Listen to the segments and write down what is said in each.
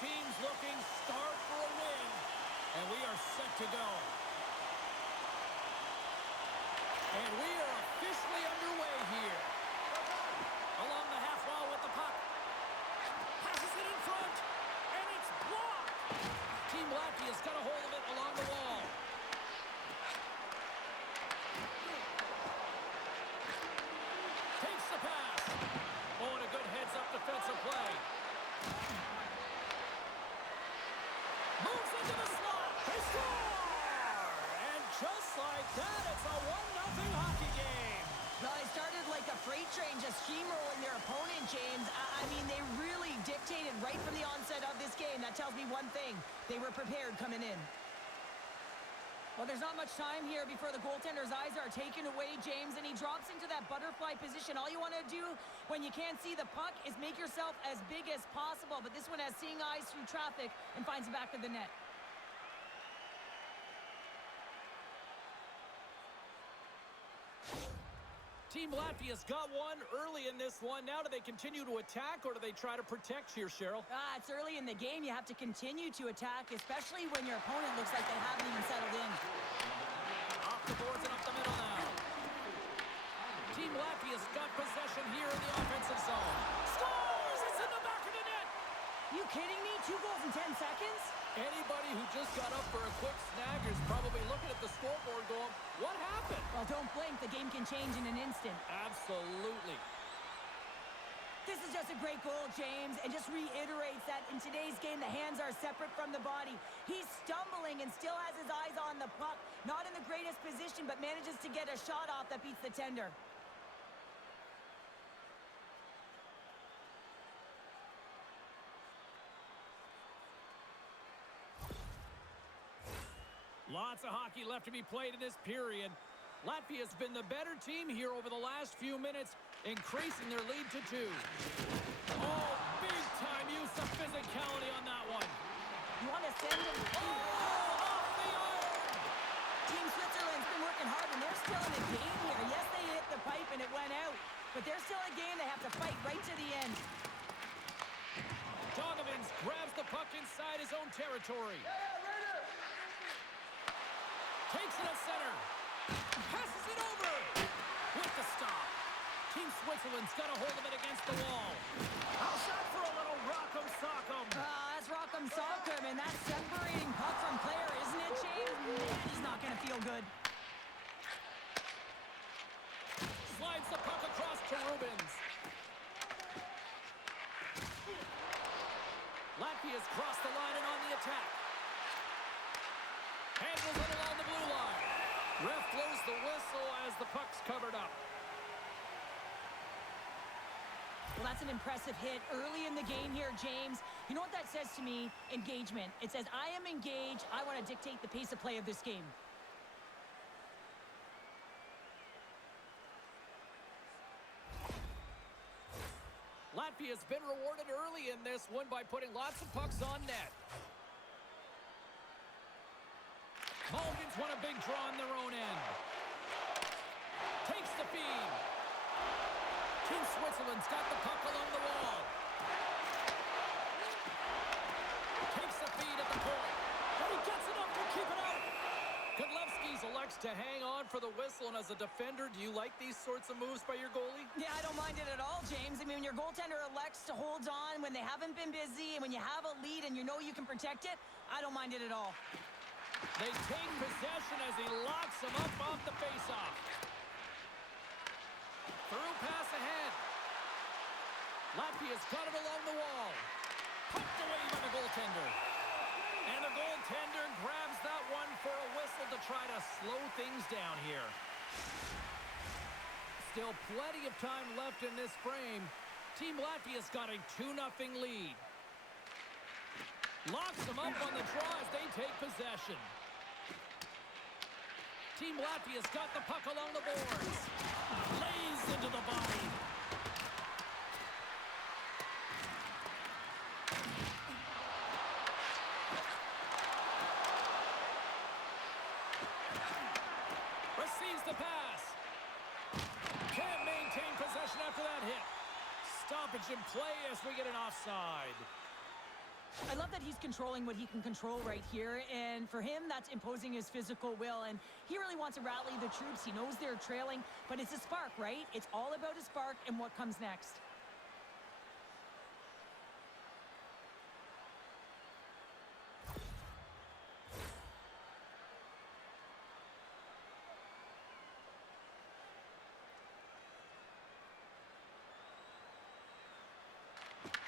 teams looking starved for a win, and we are set to go. And we are officially underway here. Along the half wall with the puck. Passes it in front, and it's blocked. Team Latvia's got a hold of it along the wall. Takes the pass. Oh, and a good heads-up defensive play. Moves into the slot. They score! And just like that, it's a 1-0 hockey game. Well, they started like a freight train just steamrolling their opponent, James. I mean, they really dictated right from the onset of this game. That tells me one thing. They were prepared coming in. Well, there's not much time here before the goaltender's eyes are taken away, James, and he drops into that butterfly position. All you want to do when you can't see the puck is make yourself as big as possible. But this one has seeing eyes through traffic and finds the back of the net. Team Latvia's got one early in this one. Now do they continue to attack, or do they try to protect here, Cheryl? It's early in the game. You have to continue to attack, especially when your opponent looks like they haven't even settled in. Off the boards and up the middle now. Team Latvia's got possession here in the offensive zone. Scores! It's in the back of the net! You kidding me? 2 goals in 10 seconds? Anybody who just got up for a quick snag is probably looking at the scoreboard going, what happened? Well, don't blink. The game can change in an instant. Absolutely. This is just a great goal, James, and just reiterates that in today's game, the hands are separate from the body. He's stumbling and still has his eyes on the puck. Not in the greatest position, but manages to get a shot off that beats the tender. Lots of hockey left to be played in this period. Latvia's been the better team here over the last few minutes, increasing their lead to 2. Oh, big-time use of physicality on that one. You want to send them? Oh, off the iron! Team Switzerland's been working hard, and they're still in the game here. Yes, they hit the pipe, and it went out. But they're still in a game. They have to fight right to the end. Donovans grabs the puck inside his own territory. Takes it at center. Passes it over. With the stop. Team Switzerland's got a hold of it against the wall. I'll shot for a little rock'em sock'em. That's rock'em sock'em, and that's separating puck from player, isn't it, James? Man, he's not going to feel good. Slides the puck across to Rubens. Latvia's crossed the line and on the attack. Handles it along the blue line. Ref blows the whistle as the puck's covered up. Well, that's an impressive hit early in the game here, James. You know what that says to me? Engagement. It says, I am engaged. I want to dictate the pace of play of this game. Latvia's been rewarded early in this one by putting lots of pucks on net. Mulligan's won a big draw on their own end. Takes the feed. Team Switzerland's got the puck along the wall. Takes the feed at the point. And he gets enough to keep it out. Godlewski's elects to hang on for the whistle, and as a defender, do you like these sorts of moves by your goalie? Yeah, I don't mind it at all, James. I mean, when your goaltender elects to hold on when they haven't been busy, and when you have a lead and you know you can protect it, I don't mind it at all. They take possession as he locks him up off the faceoff. Through pass ahead. Latvia's got it along the wall. Poked away by the goaltender. And the goaltender grabs that one for a whistle to try to slow things down here. Still plenty of time left in this frame. Team Latvia's got a 2-0 lead. Locks them up on the draw as they take possession. Team Latvia's got the puck along the boards. Lays into the body. Receives the pass. Can't maintain possession after that hit. Stoppage in play as we get an offside. I love that he's controlling what he can control right here, and for him, that's imposing his physical will, and he really wants to rally the troops. He knows they're trailing, but it's a spark, right? It's all about a spark and what comes next.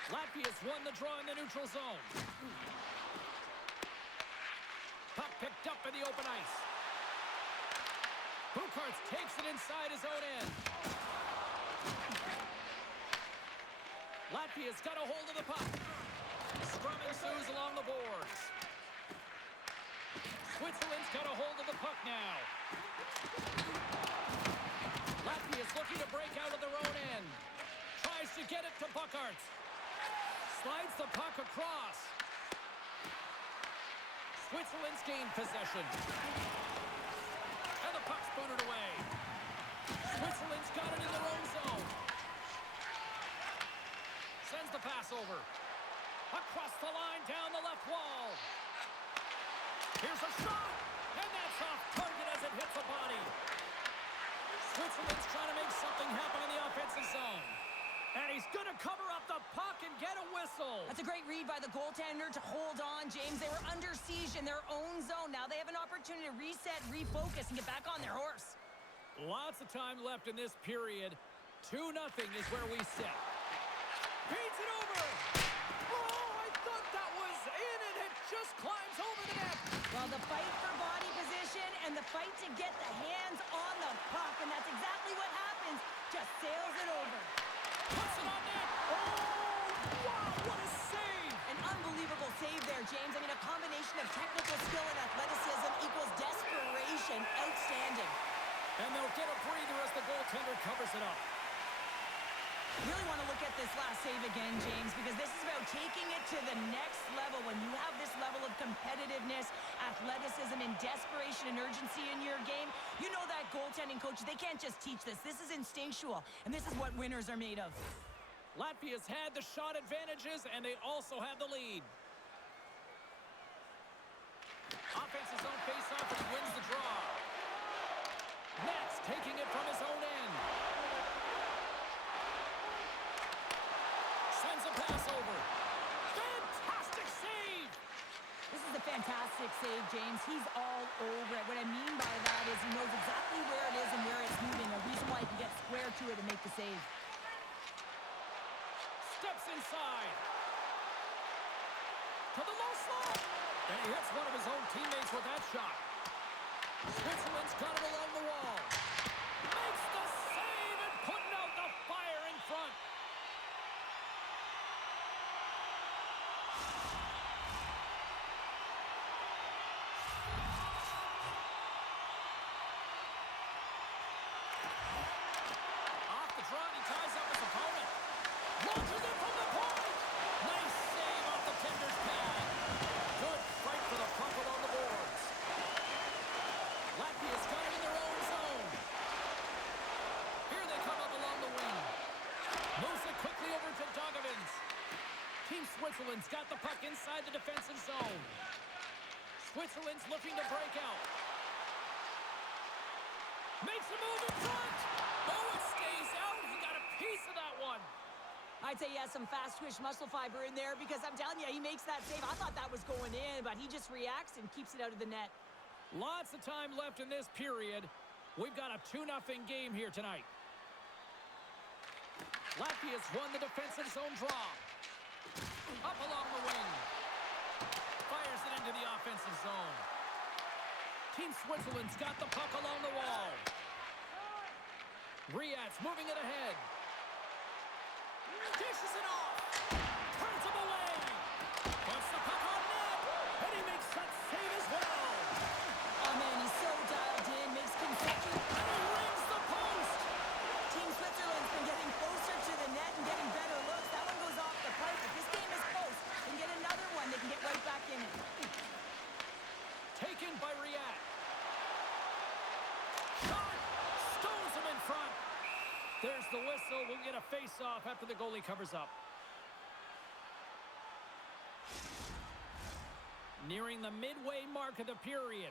Latvia's won the draw in the neutral zone. Puck picked up in the open ice. Bukarts takes it inside his own end. Latvia's got a hold of the puck. Scrum ensues along the boards. Switzerland's got a hold of the puck now. Latvia's looking to break out of their own end. Tries to get it to Bukarts. Slides the puck across. Switzerland's gained possession. And the puck's booted away. Switzerland's got it in their own zone. Sends the pass over. Across the line, down the left wall. Here's a shot. And that's off target as it hits the body. Switzerland's trying to make something happen in the offensive zone. And he's going to cover up the puck and get a whistle. That's a great read by the goaltender to hold on, James. They were under siege in their own zone. Now they have an opportunity to reset, refocus, and get back on their horse. Lots of time left in this period. 2-0 is where we sit. Beats it over. Oh, I thought that was in, and it just climbs over the net. Well, the fight for body position and the fight to get the hands on the puck, and that's exactly what happens. Just sails it over. Puts it on net. Oh, wow, what a save. An unbelievable save there, James. I mean, a combination of technical skill and athleticism equals desperation. Outstanding. And they'll get a breather as the goaltender covers it up. Really want to look at this last save again, James, because this is about taking it to the next level. When you have this level of competitiveness, athleticism, and desperation and urgency in your game, you know that goaltending coaches, they can't just teach this. This is instinctual, and this is what winners are made of. Latvia's had the shot advantages, and they also have the lead. Offense's own face-off and wins the draw. Nets taking it from his own end. Sends a pass over. Fantastic save! This is a fantastic save, James. He's all over it. What I mean by that is he knows exactly where it is and where it's moving. A reason why he can get square to it and make the save. Steps inside. To the low slot. And he hits one of his own teammates with that shot. Switzerland's got it along the wall. Makes the save and putting out the fire in front. Off the draw, he ties up his opponent. Launches it from the point. Nice save off the tender's pad. Good fight for the puck along the boards. Latvia's got it in their own zone. Here they come up along the wing. Moves it quickly over to Dogovins. Team Switzerland's got the puck inside the defensive zone. Switzerland's looking to break out. Makes a move in front. Oh, it stays out. He got a piece of that one. I'd say he has some fast-twitch muscle fiber in there because I'm telling you, he makes that save. I thought that was going in, but he just reacts and keeps it out of the net. Lots of time left in this period. We've got a 2-0 game here tonight. Latvia's won the defensive zone draw. Up along the wing. Fires it into the offensive zone. Team Switzerland's got the puck along the wall. Riyad's moving it ahead. Dishes it off. Turns him away. Puts the puck on net. And he makes that save as well. Oh, man, he's so dialed in, makes consecutive... And he rings the post. Team Switzerland's been getting closer to the net and getting better looks. That one goes off the pipe. If this game is close, they can get another one. They can get right back in it. Taken by Riyad. Shot. Stones him in front. There's the whistle. We'll get a face-off after the goalie covers up. Nearing the midway mark of the period.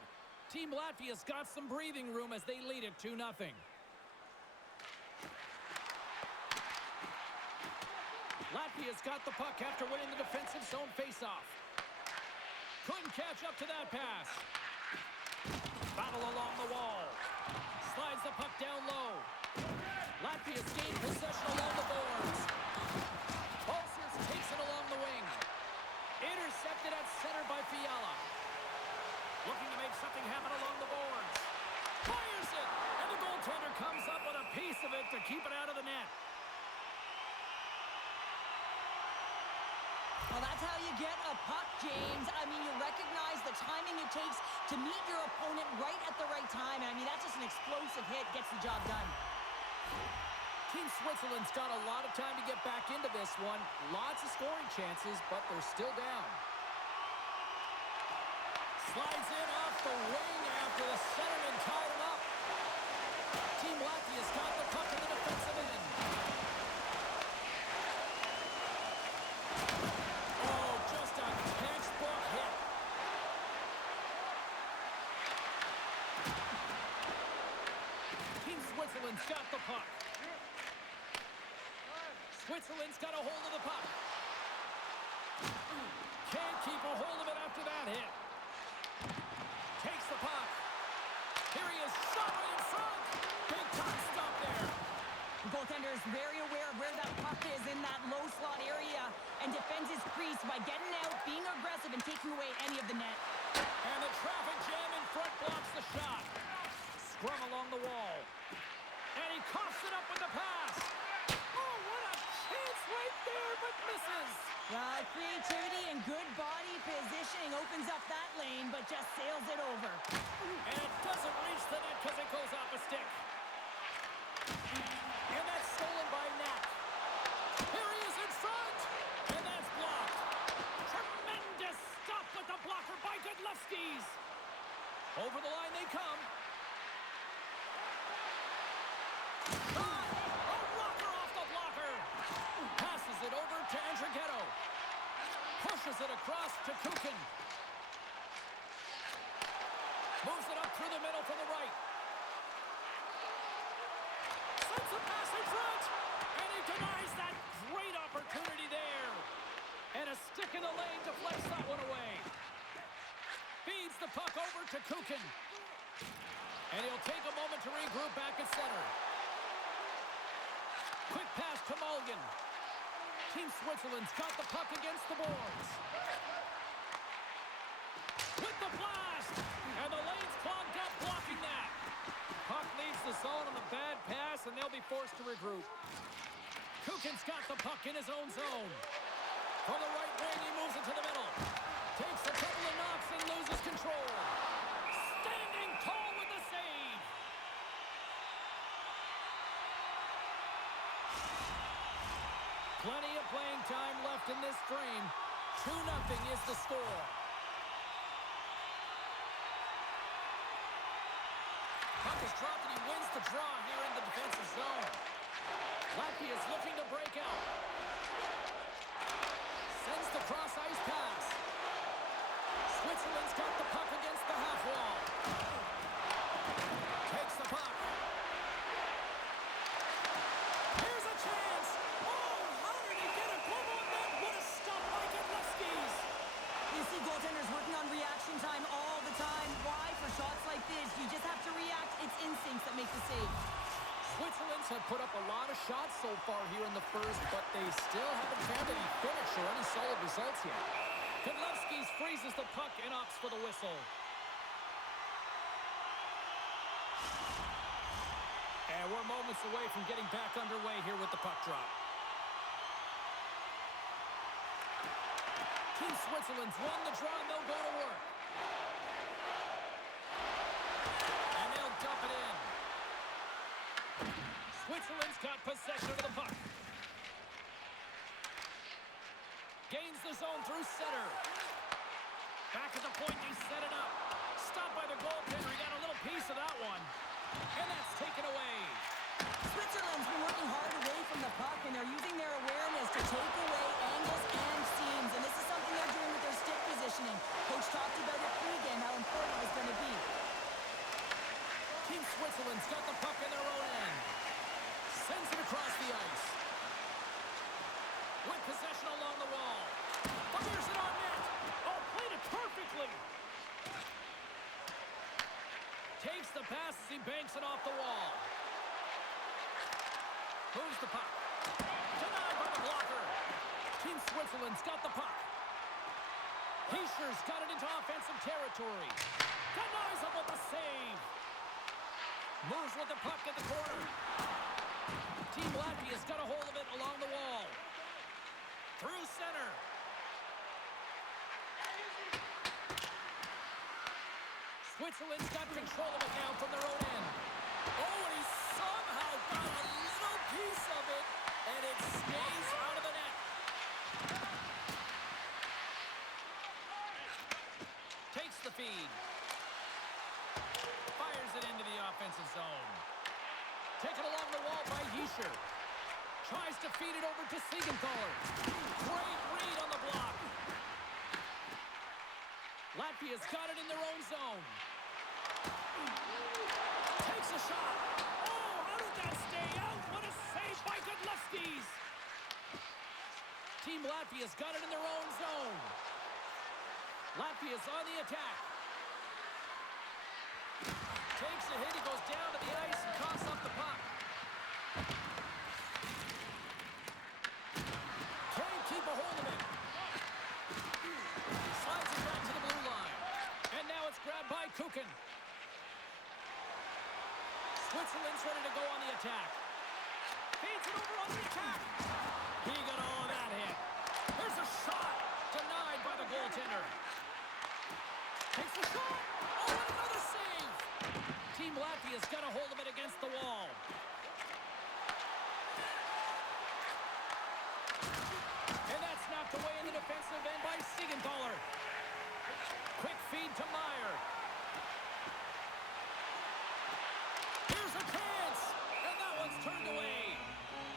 Team Latvia's got some breathing room as they lead it 2-0. Latvia's got the puck after winning the defensive zone faceoff. Couldn't catch up to that pass. Battle along the wall. Slides the puck down low. Latvia's gained possession along the boards. Balsers takes it along the wing. Intercepted at center by Fiala. Looking to make something happen along the boards. Fires it! And the goaltender comes up with a piece of it to keep it out of the net. Well, that's how you get a puck, James. I mean, you recognize the timing it takes to meet your opponent right at the right time. And I mean, that's just an explosive hit. Gets the job done. Team Switzerland's got a lot of time to get back into this one. Lots of scoring chances, but they're still down. Slides in off the wing after the centerman tied him up. Team Latvia's got the puck in the defensive end. Oh, just a textbook hit. Team Switzerland's got the puck. Switzerland's got a hold of the puck. Can't keep a hold of it after that hit. Takes the puck. Here he is, shot right in front. Big time stop there. The goaltender is very aware of where that puck is in that low slot area and defends his crease by getting out, being aggressive, and taking away any of the net. And the traffic jam in front blocks the shot. Scrum along the wall. And he coughs it up with the pass. Oh, what a chance right there, but misses. Creativity and good body positioning opens up that lane, but just sails it over. And it doesn't reach the net because it goes off a stick. And that's stolen by Knapp. Here he is in front. And that's blocked. Tremendous stop with the blocker by Godlewski's. Over the line they come. Shot! A rocker off the blocker. Passes it over to Andrighetto. Pushes it across to Kukin. Moves it up through the middle to the right. Sends a pass in front. And he denies that great opportunity there. And a stick in the lane deflects that one away. Feeds the puck over to Kukin. And he'll take a moment to regroup back at center. Quick pass to Mulligan. Team Switzerland's got the puck against the boards. With the blast! And the lane's clogged up, blocking that. Puck leaves the zone on the bad pass, and they'll be forced to regroup. Kukin's got the puck in his own zone. From the right wing, he moves it to the middle. Takes a couple of knocks and loses control. Standing tall with the save. Plenty of playing time left in this frame. 2-0 is the score. Puck is dropped and he wins the draw here in the defensive zone. Latvia's looking to break out. Sends the cross-ice pass. Switzerland's got the puck against the half wall. Takes the puck. Here's a chance. Oh, how did he get a glove on that? What a stop by Godlewski's. You see goaltenders working on reaction time all the time. Why? For shots like this, you just have to react. It's instincts that make the save. Switzerland's have put up a lot of shots so far here in the first, but they still haven't found any finish or any solid results yet. Godlewski's freezes the puck and opts for the whistle. And we're moments away from getting back underway here with the puck drop. Team Switzerland's won the draw and they'll go to work. And they'll dump it in. Switzerland's got possession of the puck. Gains the zone through center. Back at the point, they set it up. Stopped by the goaltender. He got a little piece of that one. And that's taken away. Switzerland's been working hard away from the puck, and they're using their awareness to take away angles and seams. And this is something they're doing with their stick positioning. Coach talked he banks it off the wall. Moves the puck. Denied by the blocker. Team Switzerland's got the puck. Heischer's got it into offensive territory. Denies him with the save. Moves with the puck at the corner. Team Latvia's got a hold of it along the wall. Through center. Switzerland's got control of it now from their own end. Oh, and he somehow got a little piece of it, and it stays out of the net. Takes the feed. Fires it into the offensive zone. Taken along the wall by Heischer. Tries to feed it over to Siegenthaler. Great read on the block. Latvia's got it in their own zone. Takes a shot. Oh, how did that stay out? What a save by Godlewskis. Team Latvia's got it in their own zone. Latvia's on the attack. Takes a hit. He goes down to the ice and coughs up the puck. Can't keep a hold of it. Slides it back to the blue line. And now it's grabbed by Kukin. Switzerland's ready to go on the attack. Feeds it over on the attack. He got all of that hit. There's a shot. Denied by the goaltender. Takes the shot. Oh, and another save. Team Latvia's got a hold of it against the wall. And that's knocked away in the defensive end by Siegenthaler. Quick feed to Meyer. Here's a chance. And that one's turned away.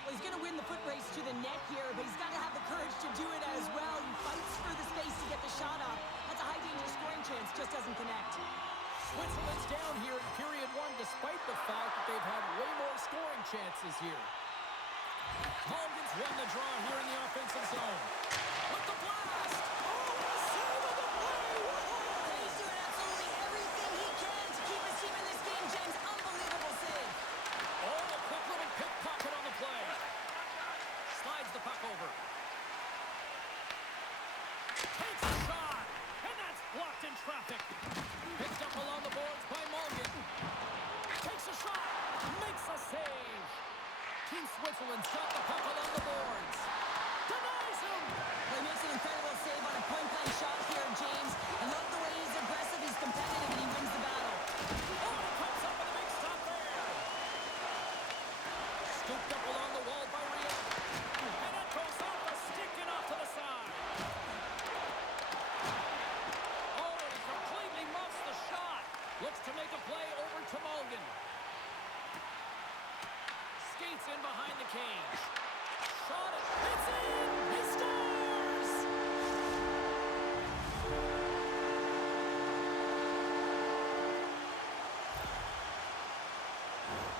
Well, he's going to win the foot race to the net here, but he's got to have the courage to do it as well. He fights for the space to get the shot off. That's a high-danger scoring chance, just doesn't connect. Switzerland's down here in period one, despite the fact that they've had way more scoring chances here. Hogan's won the draw here in the offensive zone. With the blast! Oh, the save of the play! And he's doing absolutely everything he can to keep his team in this game, James. Unbelievable save. Oh, a quick little pickpocket on the play. Slides the puck over. Takes a shot, and that's blocked in traffic. Picked up along the boards by Mulligan. Takes a shot, makes a save. Team Switzerland's got the puck along the boards. Denies him. Well, he makes an incredible save on a point-blank shot here, James. I love the way he's aggressive, he's competitive, and he wins the battle. Oh, and he comes up with a big stop there. Scooped up along the wall by Rio. And it goes off the stick and off to the side. Oh, and he completely muffs the shot. Looks to make a play over to Mulligan. Skates in behind the cage. Shot it. It's in! He scores!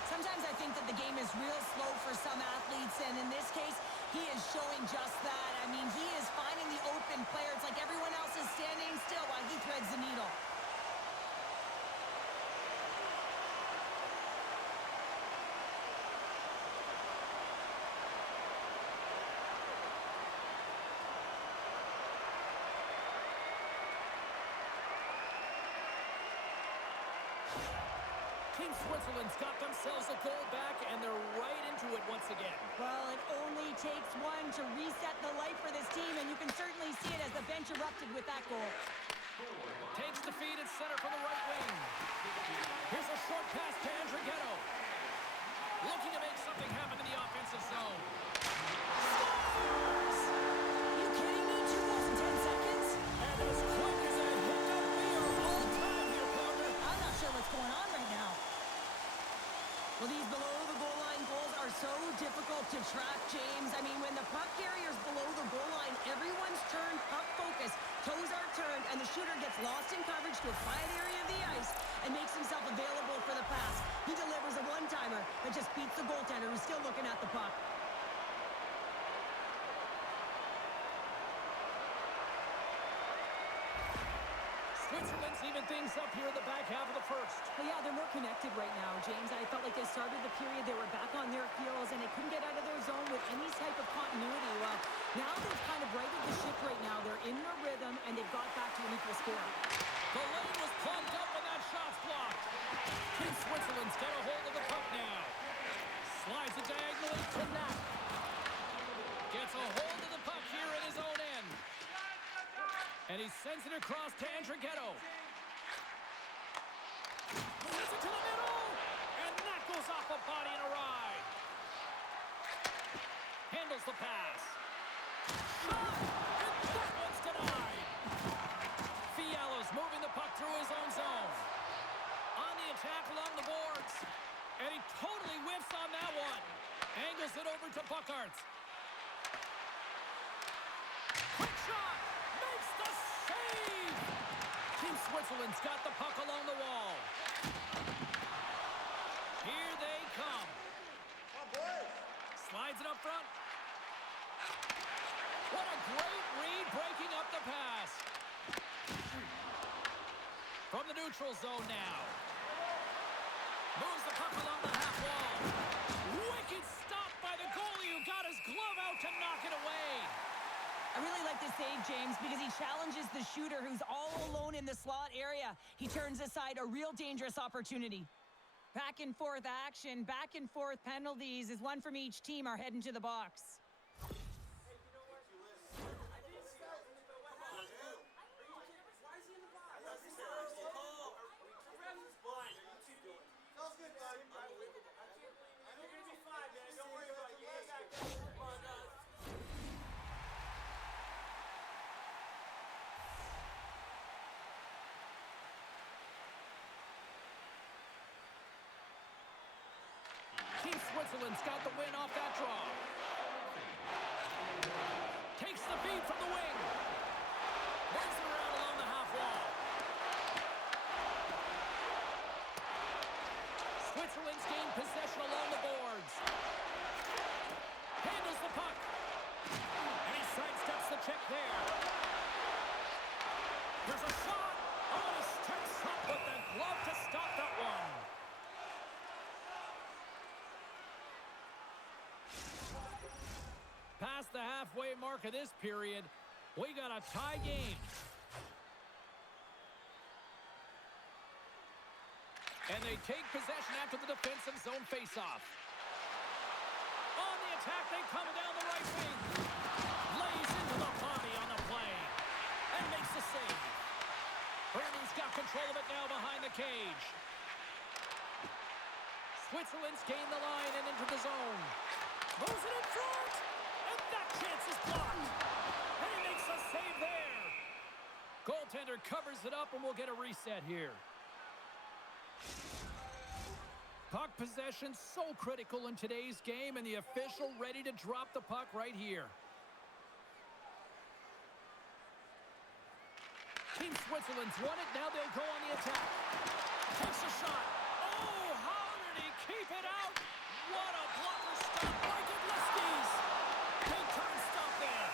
Sometimes I think that the game is real slow for some athletes, and in this case, he is showing just that. I mean, he is finding the open player. It's like everyone else is standing still while he threads the needle. Team Switzerland's got themselves a goal back, and they're right into it once again. Well, it only takes one to reset the life for this team, and you can certainly see it as the bench erupted with that goal. Takes the feed at center from the right wing. Here's a short pass to Andrighetto. Looking to make something happen in the offensive zone. Scores! Are you kidding me? 2 goals in 10 seconds? And as quick as a hiccup, we are all time here, partner. I'm not sure what's going on right now. Well, these below-the-goal-line goals are so difficult to track, James. I mean, when the puck carrier's below the goal line, everyone's turned puck focus. Toes are turned, and the shooter gets lost in coverage to a quiet area of the ice and makes himself available for the pass. He delivers a one-timer that just beats the goaltender who's still looking at the puck. Switzerland's even things up here in the back half of the first. Well, yeah, they're more connected right now, James. I felt like they started the period, they were back on their heels, and they couldn't get out of their zone with any type of continuity. Well, now they've kind of righted the ship right now. They're in their rhythm, and they've got back to an equal score. The lane was plugged up, and that shot's blocked. Team Switzerland's got a hold of the puck now. Slides it diagonally to Knapp. Gets a hold of the puck here in his own end. And he sends it across to Andrighetto. Sends it to the middle. And that goes off a body and a ride. Handles the pass. Shot! And that one's denied. Fiala's moving the puck through his own zone. On the attack along the boards. And he totally whiffs on that one. Angles it over to Buckarts. Quick shot! Makes the save! Team Switzerland's got the puck along the wall. Here they come. Slides it up front. What a great read, breaking up the pass. From the neutral zone now. Moves the puck along the half wall. Wicked stop by the goalie who got his glove out to knock it away. I really like this save, James, because he challenges the shooter who's all alone in the slot area. He turns aside a real dangerous opportunity. Back and forth action, back and forth penalties as one from each team are heading to the box. Team Switzerland's got the win off that draw. Takes the feed from the wing. Moves it around along the half wall. Switzerland's gained possession along the boards. Handles the puck. And he sidesteps the check there. There's a shot. Oh, he steps up with the glove to stop that one. Past the halfway mark of this period, we got a tie game. And they take possession after the defensive zone faceoff. On the attack, they come down the right wing. Lays into the body on the play. And makes the save. Brandon's got control of it now behind the cage. Switzerland's gained the line and into the zone. Moves it in front. And that chance is blocked. And he makes a save there. Goaltender covers it up, and we'll get a reset here. Puck possession so critical in today's game, and the official ready to drop the puck right here. Team Switzerland's won it. Now they'll go on the attack. Takes a shot. Oh, how did he keep it out? What a blocker stop by Godleski's. Big time stop there.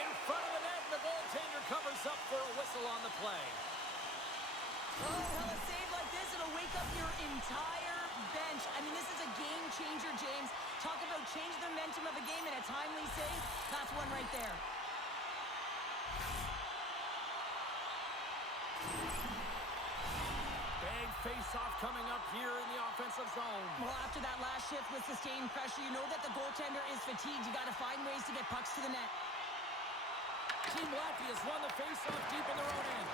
In front of the net, the goaltender covers up for a whistle on the play. Oh, hell, a save like this, it'll wake up your entire bench. I mean, this is a game changer, James. Talk about change the momentum of a game in a timely save. That's one right there. Big face-off coming up here in the offensive zone. Well, after that last shift with sustained pressure, you know that the goaltender is fatigued. You got to find ways to get pucks to the net. Team Latvia's won the face-off deep in their own end.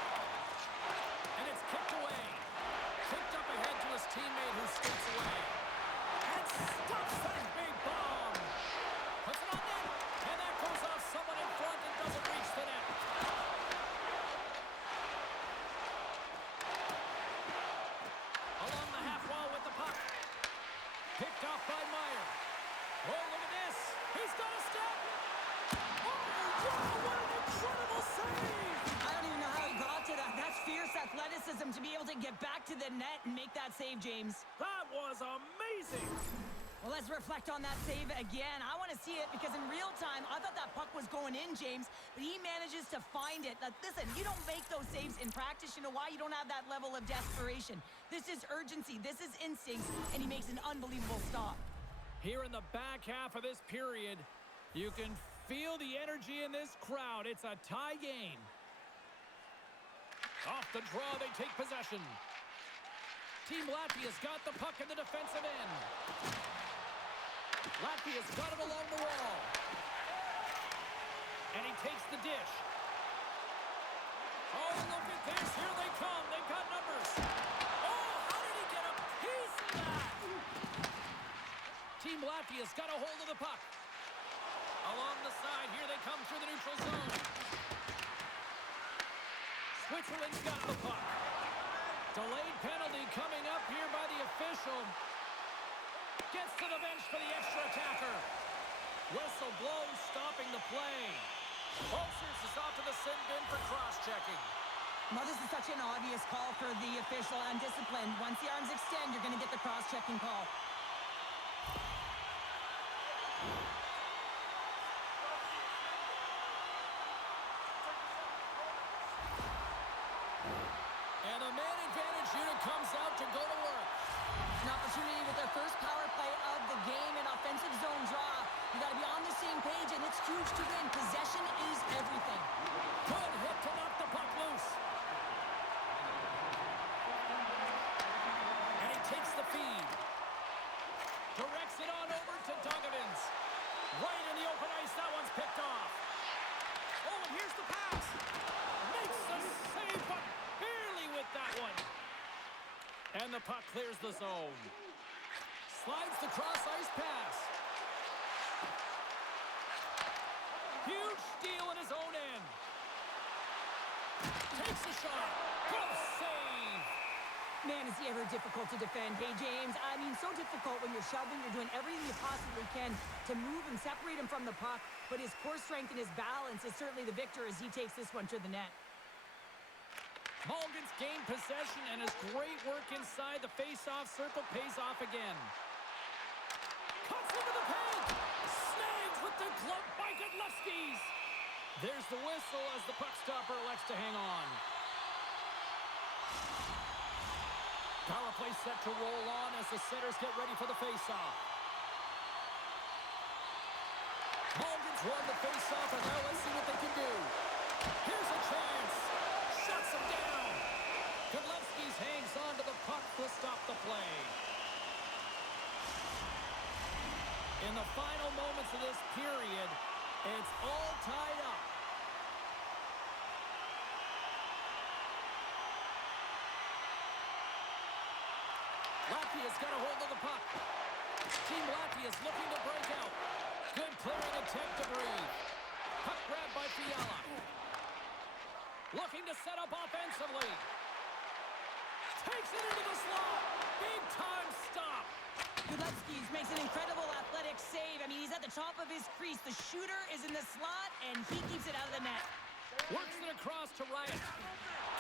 And it's kicked away. Kicked up ahead to his teammate who skates away. And stops that big bomb. Puts it on net. And that goes off someone in front and doesn't reach the net. Along the half wall with the puck. Picked off by Meyer. Oh, look at this. He's got a step. Oh, wow, what an incredible save. I don't even know how he got to that. That's fierce athleticism to be able to get back to the net and make that save, James. That was amazing. Well, let's reflect on that save again. I want to see it because in real time, I thought that puck was going in, James, but he manages to find it. Now, listen, you don't make those saves in practice. You know why? You don't have that level of desperation. This is urgency. This is instincts, and he makes an unbelievable stop. Here in the back half of this period, you can feel the energy in this crowd. It's a tie game. Off the draw, they take possession. Team Latvia's got the puck in the defensive end. Latvia's got it along the wall. And he takes the dish. Oh, look at this. Here they come. They've got numbers. Oh, how did he get a piece of that? Team Latvia's got a hold of the puck. Along the side, here they come through the neutral zone. Switzerland's got the puck. Delayed penalty coming up here by the official. Gets to the bench for the extra attacker. Whistle blows, stopping the play. Holzers is off to the sin bin for cross-checking. Well, this is such an obvious call for the official. Undisciplined. Once the arms extend, you're going to get the cross-checking call. And a man advantage unit comes out to go to work. An opportunity with their first power play of the game, an offensive zone draw. You got to be on the same page, and it's huge to win. Possession is everything. Good hit to knock the puck loose. And he takes the feed. Directs it on over to Dogovins. Right in the open ice, that one's picked off. Oh, and here's the pass. Makes the save, but barely with that one. And the puck clears the zone. Slides the cross-ice pass. Huge steal in his own end. Takes a shot. Good save. Man, is he ever difficult to defend. Hey, James, I mean, so difficult when you're shoving. You're doing everything you possibly can to move and separate him from the puck. But his core strength and his balance is certainly the victor as he takes this one to the net. Mulligan's gained possession, and his great work inside the face-off circle pays off again. Cuts into the paint! Snags with the glove by Godlewski's! There's the whistle as the puck stopper elects to hang on. Power play set to roll on as the setters get ready for the face-off. Mulligan's won the face-off, and now let's see what they can do. Here's a chance! Shuts him down. Godlewski's hangs on to the puck to stop the play. In the final moments of this period, it's all tied up. Latvia's got a hold of the puck. Team Latvia's looking to break out. Good clearing attempt to breathe. Puck grabbed by Fiala. Looking to set up offensively. Takes it into the slot. Big time stop. Godlewski makes an incredible athletic save. I mean, he's at the top of his crease. The shooter is in the slot, and he keeps it out of the net. Works it across to Ryan.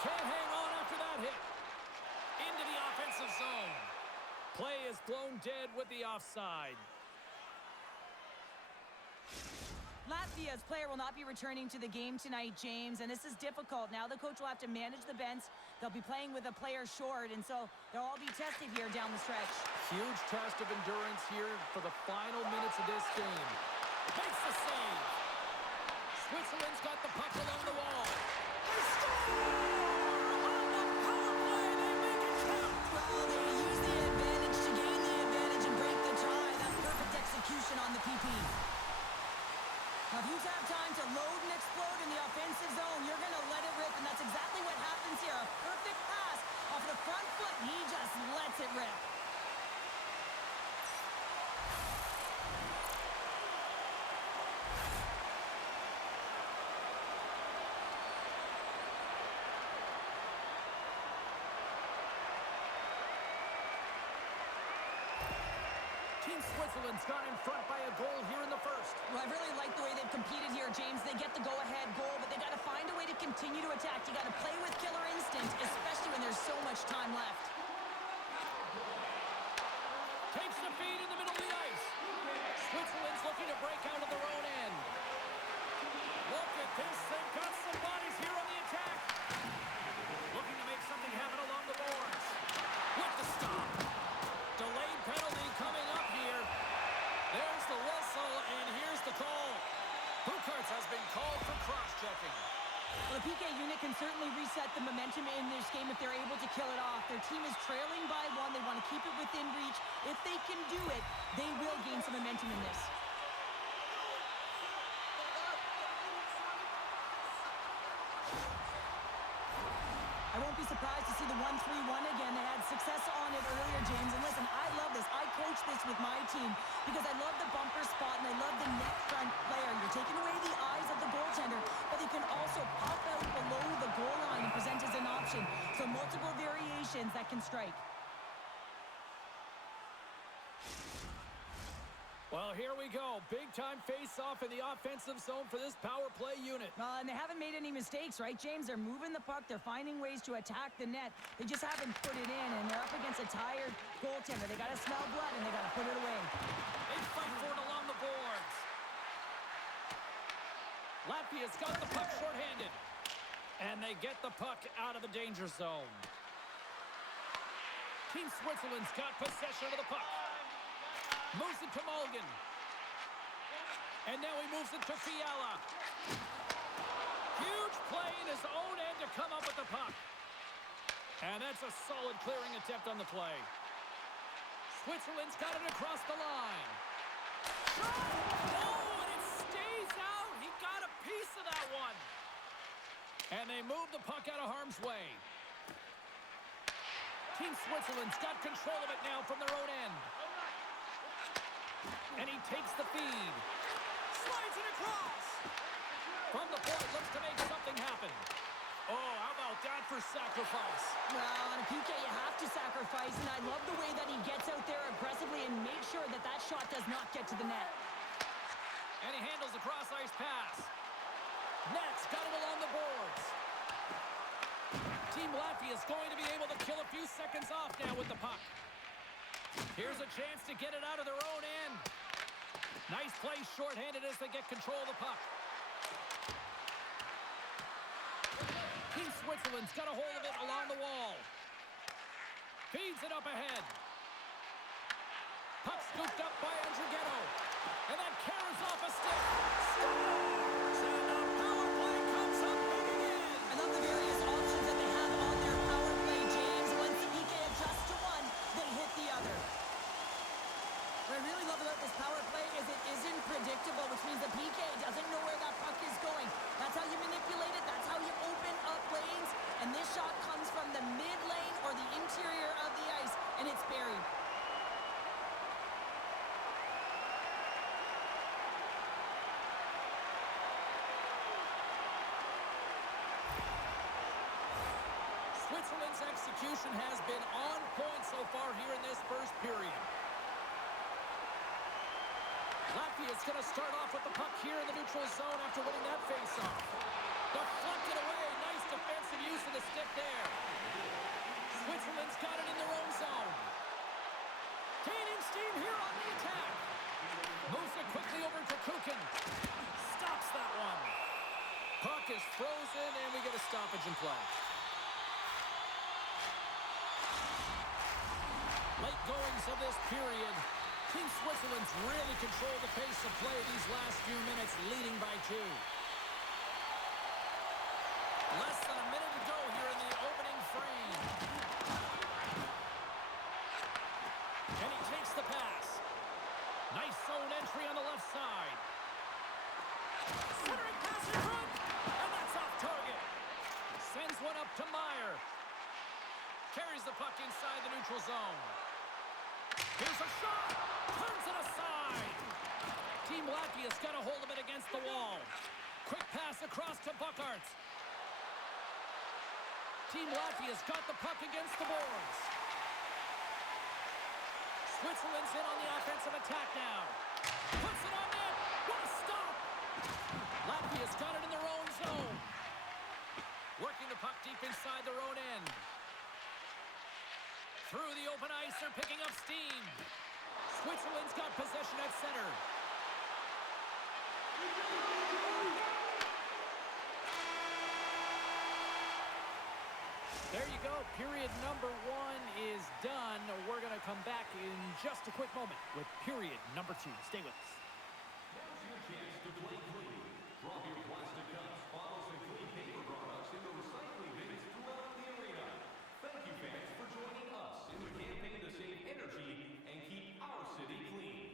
Can't hang on after that hit. Into the offensive zone. Play is blown dead with the offside. Latvia's player will not be returning to the game tonight, James, and this is difficult. Now the coach will have to manage the bench. They'll be playing with a player short, and so they'll all be tested here down the stretch. Huge test of endurance here for the final minutes of this game. Makes the save. Switzerland's got the puck along the wall. They score! On the power play, they make it count. Well, they use the advantage to gain the advantage and break the tie. That's perfect execution on the PP. Now, if you have time to load and explode in the offensive zone, you're going to let it rip, and that's exactly what happens here. A perfect pass off the front foot, and he just lets it rip. Team Switzerland's gone in front by a goal here in the first. Well, I really like the way they've competed here, James. They get the go-ahead goal, but they got to find a way to continue to attack. You got to play with killer instinct, especially when there's so much time left. Takes the feed in the middle of the ice. Switzerland's looking to break out of their own end. Look at this. They've got some bodies here on the attack. Looking to make something happen along the boards. With the stop. Delayed penalty coming up here. There's the whistle, and here's the call. Bukarts has been called for cross-checking. Well, the PK unit can certainly reset the momentum in this game if they're able to kill it off. Their team is trailing by 1. They want to keep it within reach. If they can do it, they will gain some momentum in this. I won't be surprised to see the 1-3-1 again. They had success on it earlier, James. And listen, I love this. I coach this with my team because I love the bumper spot and I love the net front player. You're taking away the eyes of the goaltender, but they can also pop out below the goal line and present as an option. So multiple variations that can strike. Well, here we go. Big-time face-off in the offensive zone for this power play unit. And they haven't made any mistakes, right, James? They're moving the puck. They're finding ways to attack the net. They just haven't put it in, and they're up against a tired goaltender. They got to smell blood, and they got to put it away. They fight for it along the boards. Latvia's got the puck shorthanded. And they get the puck out of the danger zone. Team Switzerland's got possession of the puck. Moves it to Mulligan. And now he moves it to Fiala. Huge play in his own end to come up with the puck. And that's a solid clearing attempt on the play. Switzerland's got it across the line. Oh, and it stays out. He got a piece of that one. And they move the puck out of harm's way. Team Switzerland's got control of it now from their own end. And he takes the feed. Slides it across. From the point, looks to make something happen. Oh, how about that for sacrifice? Well, on a PK, you have to sacrifice, and I love the way that he gets out there aggressively and makes sure that that shot does not get to the net. And he handles the cross-ice pass. Nets got it along the boards. Team Latvia is going to be able to kill a few seconds off now with the puck. Here's a chance to get it out of their own end. Nice play shorthanded as they get control of the puck. Team Switzerland's got a hold of it along the wall. Feeds it up ahead. Puck scooped up by Andrighetto. And that carries off a stick. Scores! And the power play comes up big again. I love the various options that they have on their power play, James. Once the PK adjusts to one, they hit the other. What I really love about this power play is it isn't predictable, which means the PK doesn't know where that puck is going. That's how you manipulate it. That's how you open up lanes. And this shot comes from the mid lane or the interior of the ice, and it's buried. Switzerland's execution has been on point so far here in this first period. Latvia's going to start off with the puck here in the neutral zone after winning that faceoff. Deflected away. Nice defensive use of the stick there. Switzerland's got it in their own zone. Gaining steam here on the attack. Moves it quickly over to Kukin. Stops that one. Puck is frozen, and we get a stoppage in play. Late goings of this period. Team Switzerland's really controlled the pace of play these last few minutes, leading by 2. Less than a minute to go here in the opening frame. And he takes the pass. Nice zone entry on the left side. Centering pass in front, and that's off target. Sends one up to Meyer. Carries the puck inside the neutral zone. Here's a shot. Turns it aside. Team Latvia's got a hold of it against the wall. Quick pass across to Bukarts. Team Latvia's got the puck against the boards. Switzerland's in on the offensive attack now. Puts it on net. What a stop. Latvia's got it in their own zone. Working the puck deep inside their own end. Through the open ice, they're picking up steam. Switzerland's got possession at center. go. Period number 1 is done. We're going to come back in just a quick moment with period number 2. Stay with us. Now's your chance to play clean. Drop your plastic cups, bottles, and clean paper products in the recycling bins throughout the arena. Thank you, fans, for joining us in the campaign to save energy and keep our city clean.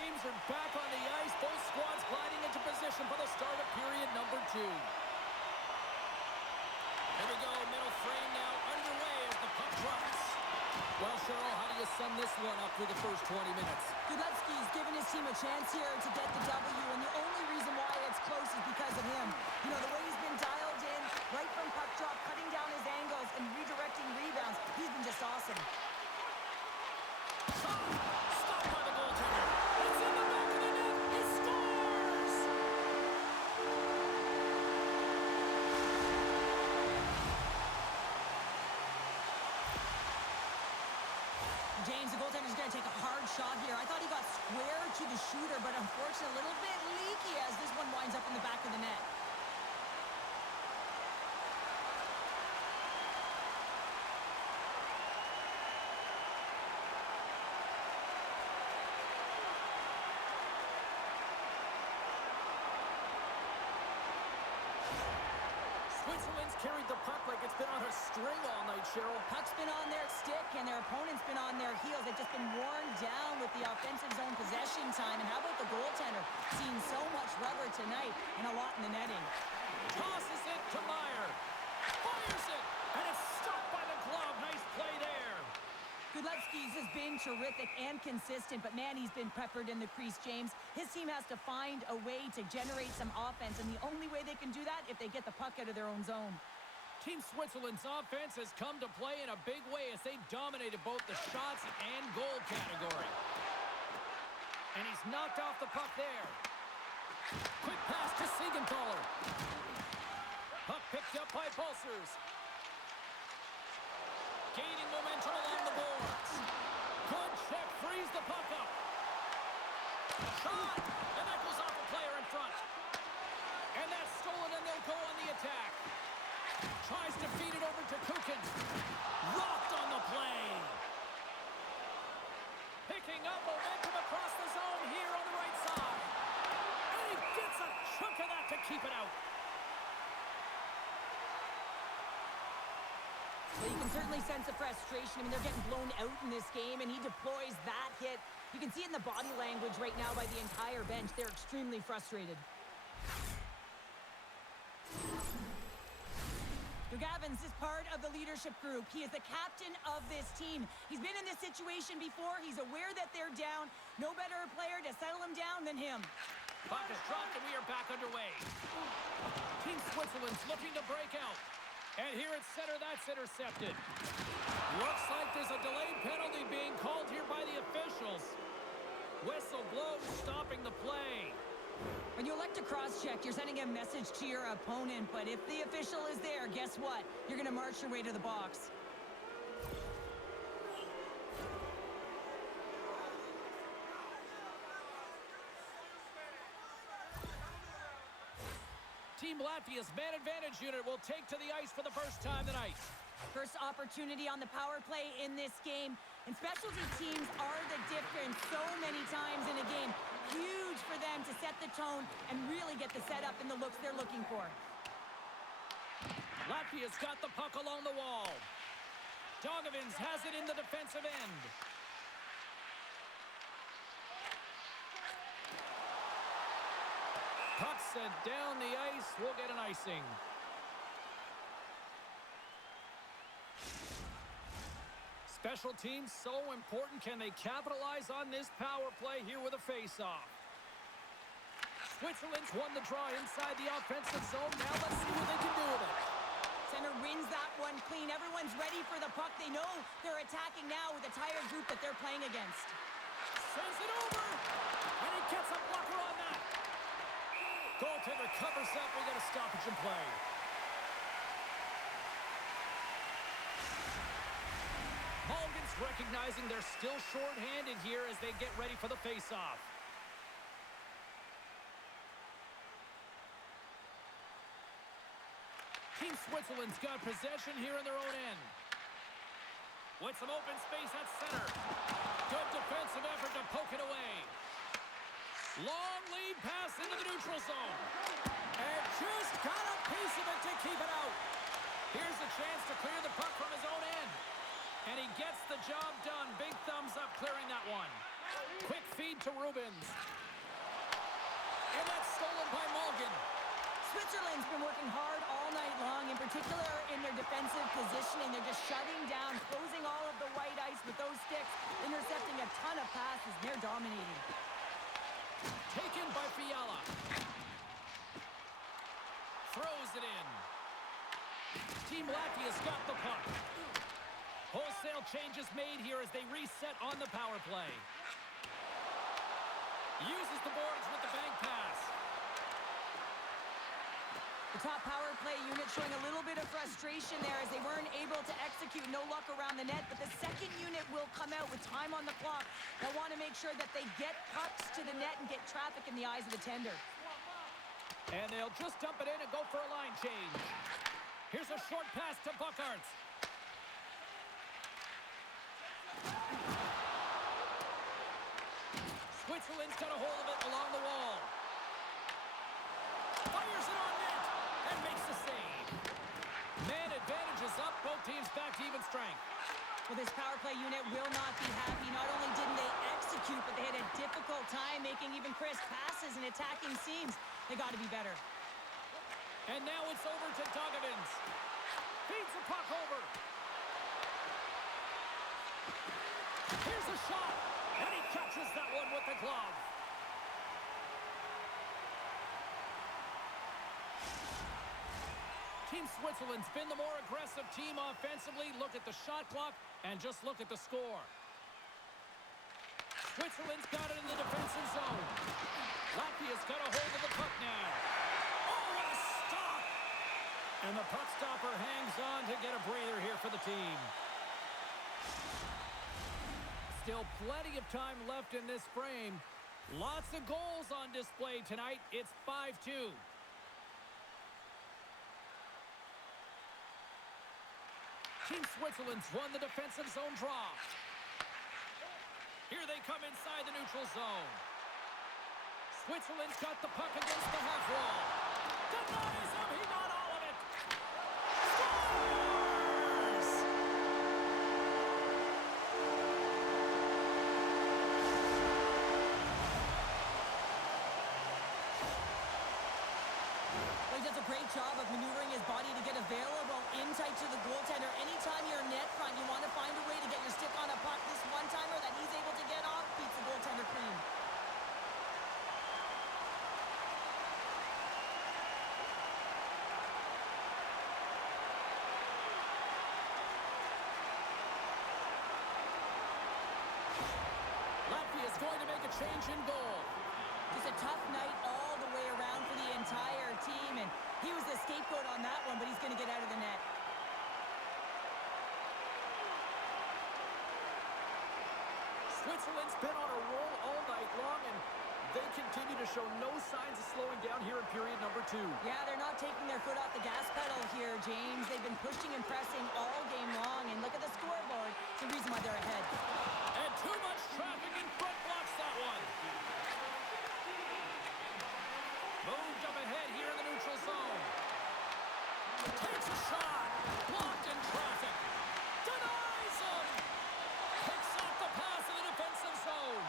teams are back on the ice. Both squads gliding into position for the start of period number 2. Here we go, middle frame now underway as the puck drops. Well, Cheryl, how do you sum this one up through the first 20 minutes? Gudlewski's given his team a chance here to get the W, and the only reason why it's close is because of him. You know, the way he's been dialed in, right from puck drop, cutting down his angles and redirecting rebounds, he's been just awesome. Stopped by the goaltender. It's in the back of the net. He scores! James, the goaltender's going to take a hard shot here. I thought he got square to the shooter, but unfortunately a little bit leaky as this one winds up in the back of the net. Switzerland's carried the puck like it's been on a string all night, Cheryl. Puck's been on their stick, and their opponent's been on their heels. They've just been worn down with the offensive zone possession time. And how about the goaltender? Seen so much rubber tonight and a lot in the netting. Tosses it to Meyer. Fires it, and it's stopped by the glove. Nice play there. Gudlewski's has been terrific and consistent, but man, he's been peppered in the crease, James. His team has to find a way to generate some offense, and the only way they can do that if they get the puck out of their own zone. Team Switzerland's offense has come to play in a big way as they dominated both the shots and goal category. And he's knocked off the puck there. Quick pass to Siegenthaler. Puck picked up by Pulsers. Gaining momentum along the boards. Good check, frees the puck up. Shot! And that goes off a player in front. And that's stolen, and they'll go on the attack. Tries to feed it over to Kukin. Rocked on the play. Picking up momentum across the zone here on the right side. And he gets a chunk of that to keep it out. Well, you can certainly sense the frustration. I mean, they're getting blown out in this game, and he deploys that hit. You can see it in the body language right now by the entire bench. They're extremely frustrated. Gavins is part of the leadership group. He is the captain of this team. He's been in this situation before. He's aware that they're down. No better player to settle him down than him. Puck is dropped, and we are back underway. Team Switzerland's looking to break out. And here at center, that's intercepted. Looks like there's a delayed penalty being called here by the officials. Whistle blows, stopping the play. When you elect to cross-check, you're sending a message to your opponent, but if the official is there, guess what? You're going to march your way to the box. Team Latvia's man advantage unit will take to the ice for the first time tonight. First opportunity on the power play in this game. And specialty teams are the difference so many times in a game. Huge for them to set the tone and really get the setup and the looks they're looking for. Latvia's got the puck along the wall. Dogovins has it in the defensive end. Puck sent down the ice. We'll get an icing. Special teams so important. Can they capitalize on this power play here with a face-off? Switzerland's won the draw inside the offensive zone. Now let's see what they can do with it. Center wins that one clean. Everyone's ready for the puck. They know they're attacking now with the tired group that they're playing against. Sends it over. And he gets a blocker on that. Goaltender covers up. We got a stoppage in play. Mulligan's recognizing they're still short-handed here as they get ready for the face-off. Team Switzerland's got possession here in their own end. With some open space at center. Good defensive effort to poke it away. Long lead pass into the neutral zone. And just got a piece of it to keep it out. Here's a chance to clear the puck from his own end. And he gets the job done. Big thumbs up clearing that one. Quick feed to Rubens. And that's stolen by Malgin. Switzerland's been working hard all night long, in particular in their defensive positioning. They're just shutting down, closing all of the white ice with those sticks, intercepting a ton of passes. They're dominating. Taken by Fiala. Throws it in. Team Latvia's got the puck. Wholesale changes made here as they reset on the power play. Uses the boards with the bank pass. The top power play unit showing a little bit of frustration there as they weren't able to execute. No luck around the net, but the second unit will come out with time on the clock. They'll want to make sure that they get pucks to the net and get traffic in the eyes of the tender. And they'll just dump it in and go for a line change. Here's a short pass to Buckarts. Switzerland's got a hold of it along the wall. Fires it on net and makes the save. Man advantage is up. Both teams back to even strength. Well, this power play unit will not be happy. Not only didn't they execute, but they had a difficult time making even crisp passes and attacking seams. They got to be better. And now it's over to Dogovins. Feeds the puck over. Here's a shot. And he catches that one with the glove. Team Switzerland's been the more aggressive team offensively. Look at the shot clock and just look at the score. Switzerland's got it in the defensive zone. Latvia's got a hold of the puck now. Oh, what a stop! And the puck stopper hangs on to get a breather here for the team. Still plenty of time left in this frame. Lots of goals on display tonight. It's 5-2. Team Switzerland's won the defensive zone draw. Here they come inside the neutral zone. Switzerland's got the puck against the half wall. Denies him. He got all of it. Scores! Well, he does a great job of maneuvering his body to get available in tight to the goaltender. Anytime you're net front, you want to find a way to get your stick on a puck. This one-timer that he's able to get off beats the goaltender clean. Latvia's going to make a change in goal. Just a tough night all the way around for the entire team, and he was the scapegoat on that one, but he's going to get out of the net. Switzerland's been on a roll all night long, and they continue to show no signs of slowing down here in period number 2. Yeah, they're not taking their foot off the gas pedal here, James. They've been pushing and pressing all game long, and look at the scoreboard. It's the reason why they're ahead. And too much traffic in front blocks that one. Moved up ahead here in the neutral zone. Takes a shot. Blocked in traffic. Denies him. Picks off the pass in the defensive zone.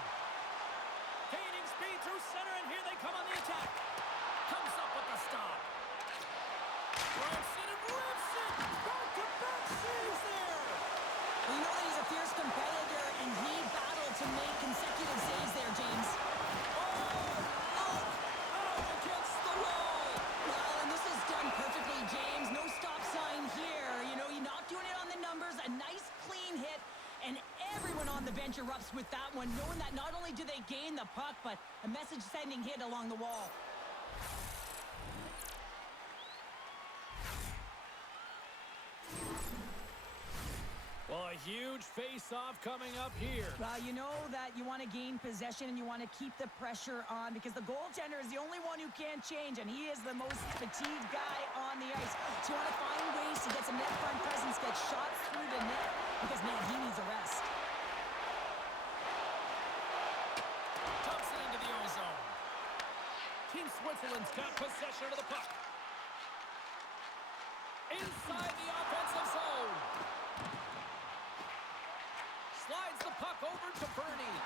Gaining speed through center, and here they come on the attack. Comes up with the stop. Drives it and rips it. Back-to-back saves there. Well, you know that he's a fierce competitor, and he battled to make consecutive saves there, James. Against the wall. Well, and this is done perfectly, James. No stop sign here. You know, you're not doing it on the numbers. A nice, clean hit, and everyone on the bench erupts with that one, knowing that not only do they gain the puck, but a message-sending hit along the wall. Well, a huge face-off coming up here. Well, you know that you want to gain possession and you want to keep the pressure on because the goaltender is the only one who can't change, and he is the most fatigued guy on the ice. So you want to find ways to get some net front presence, get shots through the net, because, man, he needs a rest. Dumps it into the ozone. Team Switzerland's got possession of the puck. Inside the offensive zone. Slides the puck over to Bernie.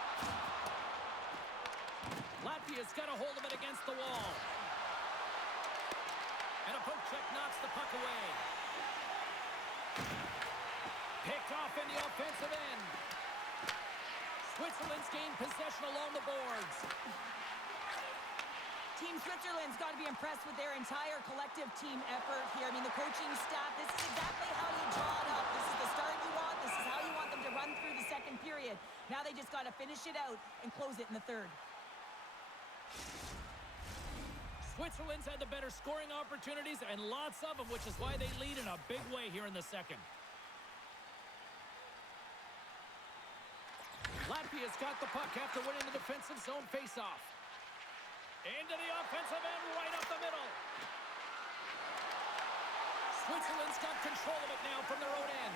Latvia's got a hold of it against the wall. And a poke check knocks the puck away. Picked off in the offensive end. Switzerland's gained possession along the boards. Team Switzerland's got to be impressed with their entire collective team effort here. I mean, the coaching staff, this is exactly how you draw it up. This is the start you want. This is how you want them to run through the second period. Now they just got to finish it out and close it in the third. Switzerland's had the better scoring opportunities and lots of them, which is why they lead in a big way here in the second. Latvia's got the puck after winning the defensive zone faceoff. Into the offensive end, right up the middle. Switzerland's got control of it now from their own end.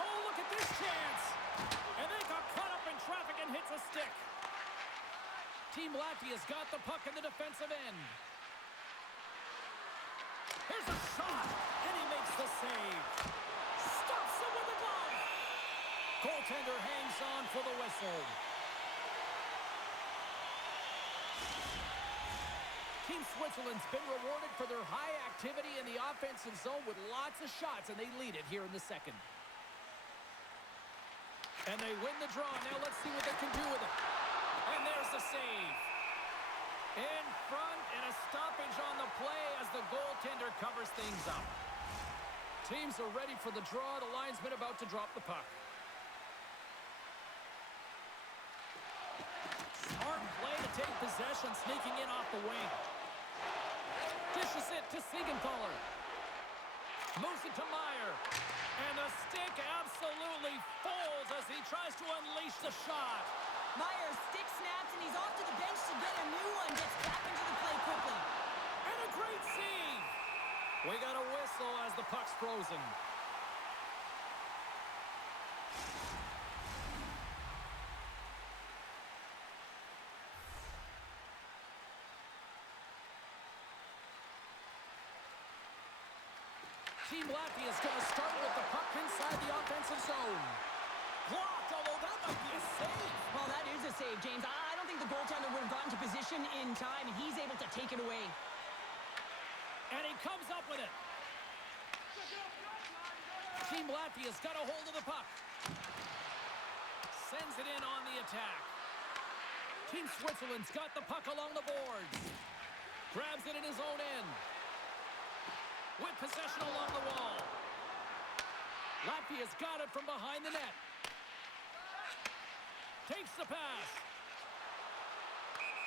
Oh, look at this chance. And they got caught up in traffic and hits a stick. Team Latvia's got the puck in the defensive end. Here's a shot, and he makes the save. Stops him with a glove. Goaltender hangs on for the whistle. Team Switzerland's been rewarded for their high activity in the offensive zone with lots of shots, and they lead it here in the second. And they win the draw. Now let's see what they can do with it. And there's the save. In front, and a stoppage on the play as the goaltender covers things up. Teams are ready for the draw. The linesman about to drop the puck. Smart play to take possession, sneaking in off the wing. Dishes it to Siegenthaler. Moves it to Meyer. And the stick absolutely folds as he tries to unleash the shot. Meyer's stick snaps, and he's off to the bench to get a new one. Gets back into the play quickly. And a great save. We got a whistle as the puck's frozen. Team Latvia's going to start with the puck inside the offensive zone. Blocked, although that might be a save. Well, that is a save, James. I don't think the goaltender would have gotten to position in time, and he's able to take it away. And he comes up with it. Team Latvia's got a hold of the puck. Sends it in on the attack. Team Switzerland's got the puck along the boards. Grabs it in his own end. With possession along the wall. Latvia's got it from behind the net. Takes the pass.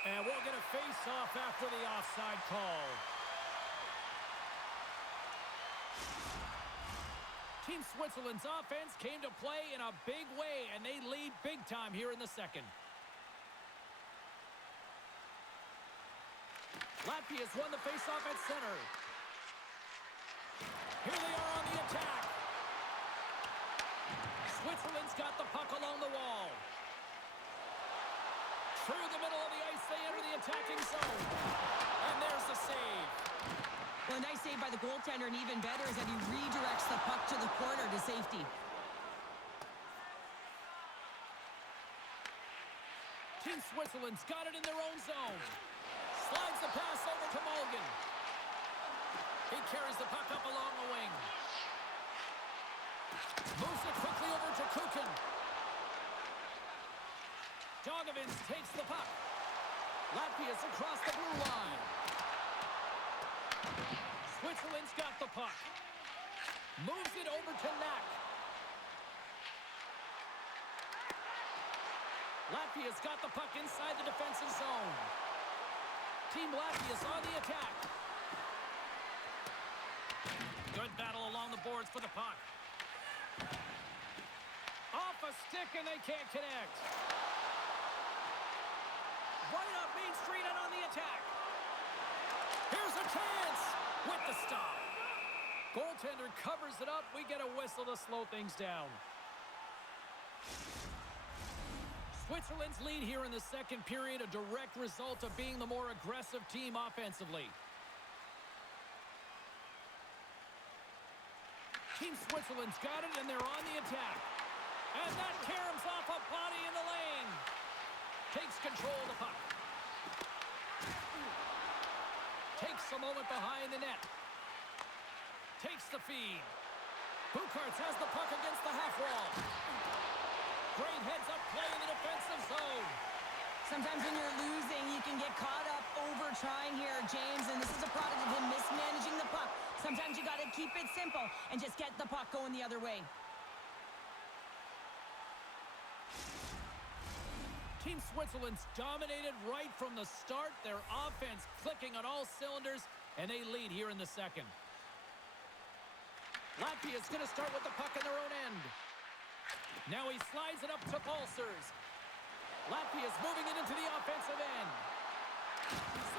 And we'll get a face-off after the offside call. Team Switzerland's offense came to play in a big way, and they lead big time here in the second. Latvia's won the face-off at center. Here they are on the attack. Switzerland's got the puck along the wall. Through the middle of the ice, they enter the attacking zone. And there's the save. Well, a nice save by the goaltender, and even better is that he redirects the puck to the corner to safety. Team Switzerland's got it in their own zone. Slides the pass over to Mulligan. He carries the puck up along the wing. Moves it quickly over to Kukin. Dogovins takes the puck. Latvia's across the blue line. Switzerland's got the puck. Moves it over to Knack. Latvia's got the puck inside the defensive zone. Team Latvia's on the attack. Good battle along the boards for the puck. Off a stick, and they can't connect. Right up Main Street and on the attack. Here's a chance with the stop. Goaltender covers it up. We get a whistle to slow things down. Switzerland's lead here in the second period, a direct result of being the more aggressive team offensively. Team Switzerland's got it, and they're on the attack. And that caroms off a body in the lane. Takes control of the puck. Takes a moment behind the net. Takes the feed. Bukarts has the puck against the half wall. Great heads-up play in the defensive zone. Sometimes when you're losing, you can get caught up over trying here, James, and this is a product of him mismanaging the puck. Sometimes you got to keep it simple and just get the puck going the other way. Team Switzerland's dominated right from the start. Their offense clicking on all cylinders, and they lead here in the second. Latvia's going to start with the puck in their own end. Now he slides it up to Balcers. Latvia's moving it into the offensive end.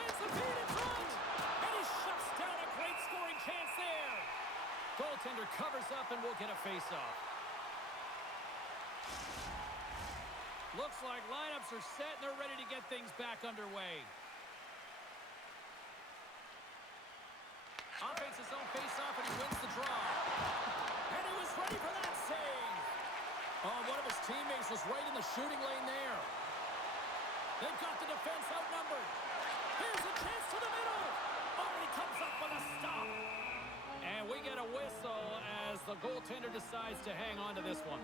Sends the feed in front, and he shuts down a great scoring chance there. Goaltender covers up, and we'll get a face-off. Looks like lineups are set, and they're ready to get things back underway. Offense his own face-off, and he wins the draw. And he was ready for that save. Oh, one of his teammates was right in the shooting lane there. They've got the defense outnumbered. Here's a chance to the middle. Oh, he comes up with a stop. And we get a whistle as the goaltender decides to hang on to this one.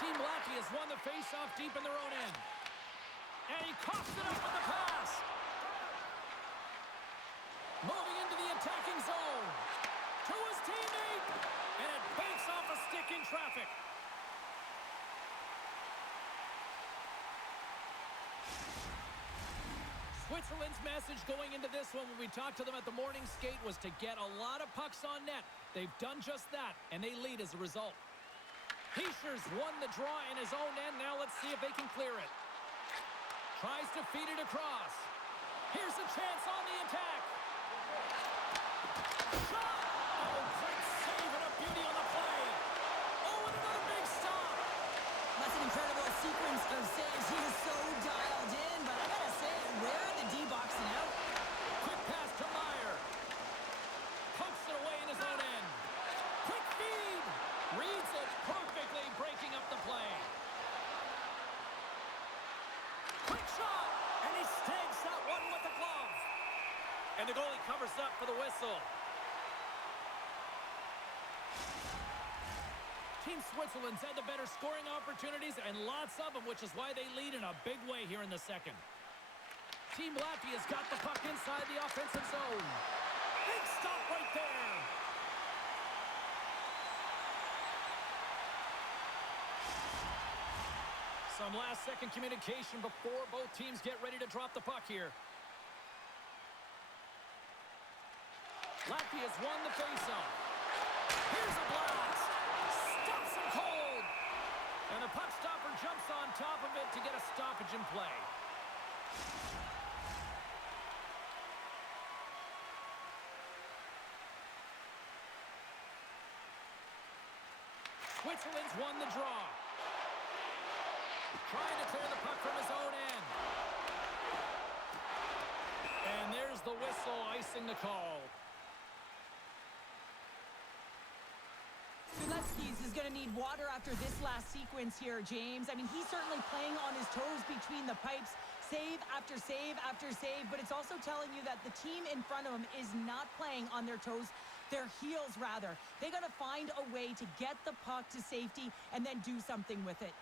Team Latvia has won the face-off deep in their own end. And he coughs it up with the pass. Moving into the attacking zone. To his teammate. And it banks off a stick in traffic. Switzerland's message going into this one when we talked to them at the morning skate was to get a lot of pucks on net. They've done just that, and they lead as a result. Heischer's won the draw in his own end. Now let's see if they can clear it. Tries to feed it across. Here's a chance on the attack. Shot! Oh, great save and a beauty on the play. Oh, and another big stop. That's an incredible sequence of saves. He is so dialed in, but I gotta say, where are the D-boxing out? Quick pass to Meyer. Pokes it away in his own end. Quick feed. Reads it perfectly, breaking up the play. Quick shot. And he snags that one with the glove. And the goalie covers up for the whistle. Team Switzerland's had the better scoring opportunities and lots of them, which is why they lead in a big way here in the second. Team Latvia's got the puck inside the offensive zone. Big stop right there. Some last-second communication before both teams get ready to drop the puck here. Latvia's won the faceoff. Here's a blast. Stops him cold. And the puck stopper jumps on top of it to get a stoppage in play. Switzerland's won the draw. Trying to clear the puck from his own end. And there's the whistle, icing the call. Zalewski's is going to need water after this last sequence here, James. I mean, he's certainly playing on his toes between the pipes, save after save after save, but it's also telling you that the team in front of him is not playing on their toes, their heels rather. They got to find a way to get the puck to safety and then do something with it.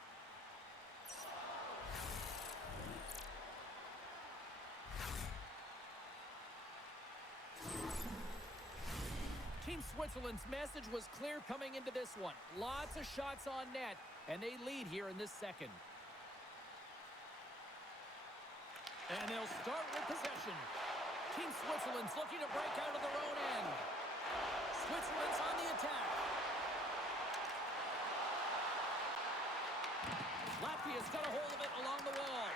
Team Switzerland's message was clear coming into this one. Lots of shots on net, and they lead here in this second. And they'll start with possession. Team Switzerland's looking to break out of their own end. Switzerland's on the attack. Latvia's got a hold of it along the wall.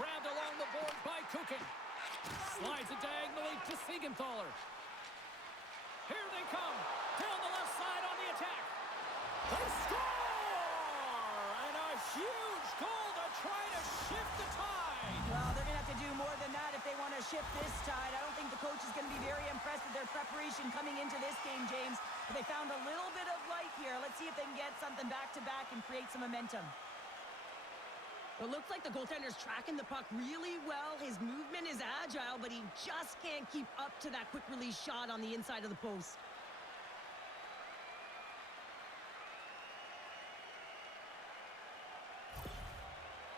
Grabbed along the board by Kukin. Slides it diagonally to Siegenthaler. Here they come. Down the left side on the attack. They score! And a huge goal to try to shift the tide. Well, they're going to have to do more than that if they don't want to shift this tide. I don't think the coach is going to be very impressed with their preparation coming into this game, James. But they found a little bit of life here. Let's see if they can get something back-to-back and create some momentum. It looks like the goaltender's tracking the puck really well. His movement is agile, but he just can't keep up to that quick release shot on the inside of the post.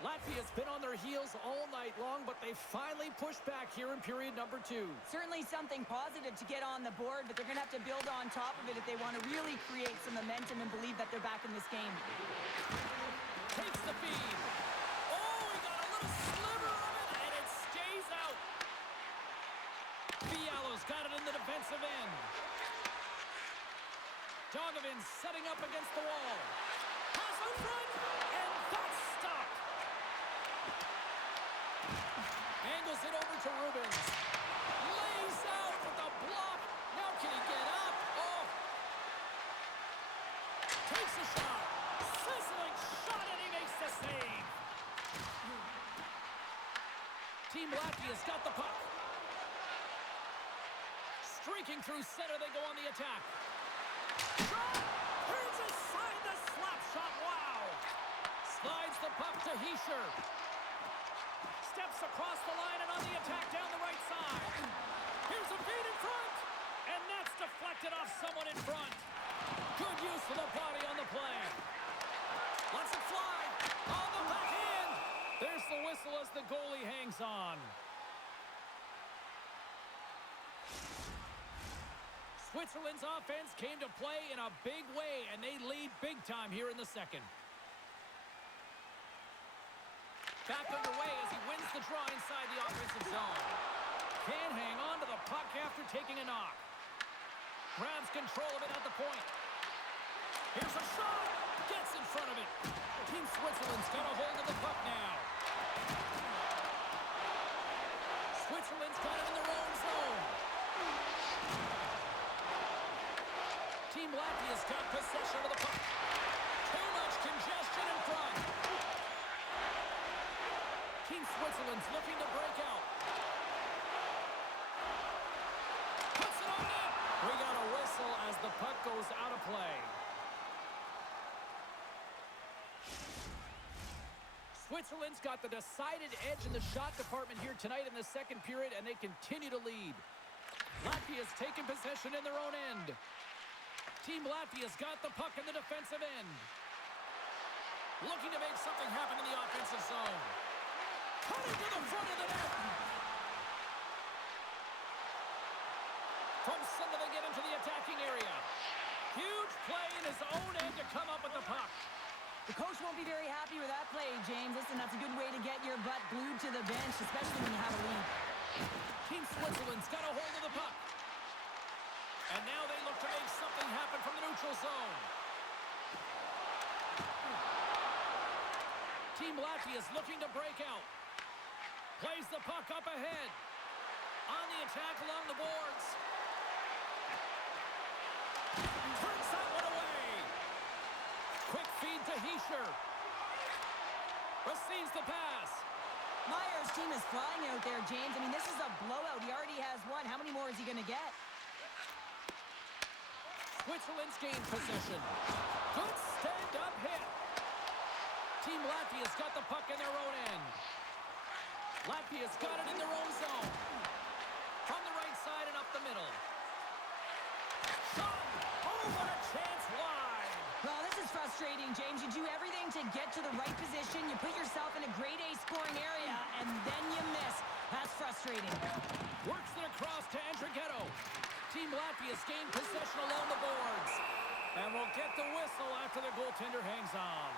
Latvia's been on their heels all night long, but they finally pushed back here in period number 2. Certainly something positive to get on the board, but they're going to have to build on top of it if they want to really create some momentum and believe that they're back in this game. Takes the feed. Oh, he got a little sliver of it, and it stays out. Fialo's got it in the defensive end. Donovan setting up against the wall. Pass in front, and that's stopped. Angles it over to Rubens. Lays out with the block. Now can he get up? Oh. Takes a shot. Sizzling shot, and he makes the save. Team Latvia's got the puck. Streaking through center, they go on the attack. Shot! Turns aside the slap shot. Wow! Slides the puck to Hischer. Steps across the line and on the attack down the right side. Here's a feed in front. And that's deflected off someone in front. Good use of the body on the play. Lets it fly. On the backhand. There's the whistle as the goalie hangs on. Switzerland's offense came to play in a big way, and they lead big time here in the second. Back underway as he wins the draw inside the offensive zone. Can't hang on to the puck after taking a knock. Grabs control of it at the point. Here's a shot. Gets in front of it. Team Switzerland's got a hold of the puck now. Switzerland's got it in their own zone. Team Latvia's got possession of the puck. Too much congestion in front. Team Switzerland's looking to break out. Puts it on net. We got a whistle as the puck goes out of play. Switzerland's got the decided edge in the shot department here tonight in the second period, and they continue to lead. Latvia's taken possession in their own end. Team Latvia's got the puck in the defensive end. Looking to make something happen in the offensive zone. Cutting to the front of the net. From center they get into the attacking area. Huge play in his own end to come up with the puck. The coach won't be very happy with that play, James. Listen, that's a good way to get your butt glued to the bench, especially when you have a lead. Team Switzerland's got a hold of the puck. And now they look to make something happen from the neutral zone. Team Latvia's looking to break out. Plays the puck up ahead. On the attack along the boards. Turns that one away. Quick feed to Hischer. Receives the pass. Meyer's team is flying out there, James. I mean, this is a blowout. He already has one. How many more is he going to get? Switzerland's gained possession. Good stand-up hit. Team Latvia's got the puck in their own end. Latvia's got it in their own zone. From the right side and up the middle. Shot! Oh, what a chance wide! Well, this is frustrating, James. You do everything to get to the right position. You put yourself in a grade A scoring area, and then you miss. That's frustrating. Works it across to Andrighetto. Team Latvia's gained possession along the boards. And we'll get the whistle after the goaltender hangs on.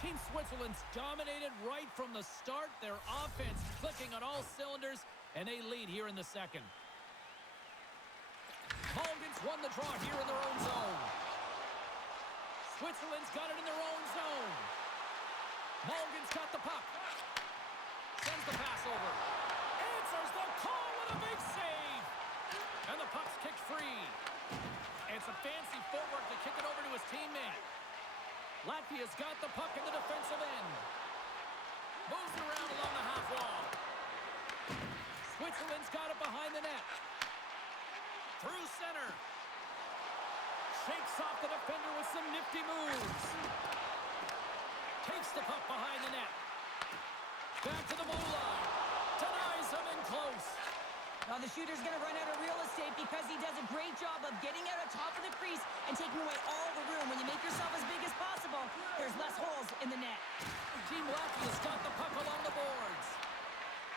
Team Switzerland's dominated right from the start. Their offense clicking on all cylinders, and they lead here in the second. Mulligan's won the draw here in their own zone. Switzerland's got it in their own zone. Mulligan's got the puck. Sends the pass over. Answers the call with a big save. And the puck's kicked free. It's a fancy footwork to kick it over to his teammate. Latvia's got the puck in the defensive end. Moves it around along the half wall. Switzerland's got it behind the net. Through center. Shakes off the defender with some nifty moves. Takes the puck behind the net. Back to the blue line. Denies him in close. Now the shooter's going to run out of real estate because he does a great job of getting out on top of the crease and taking away all the room. When you make yourself as big as possible, there's less holes in the net. Team Latvia's got the puck along the boards.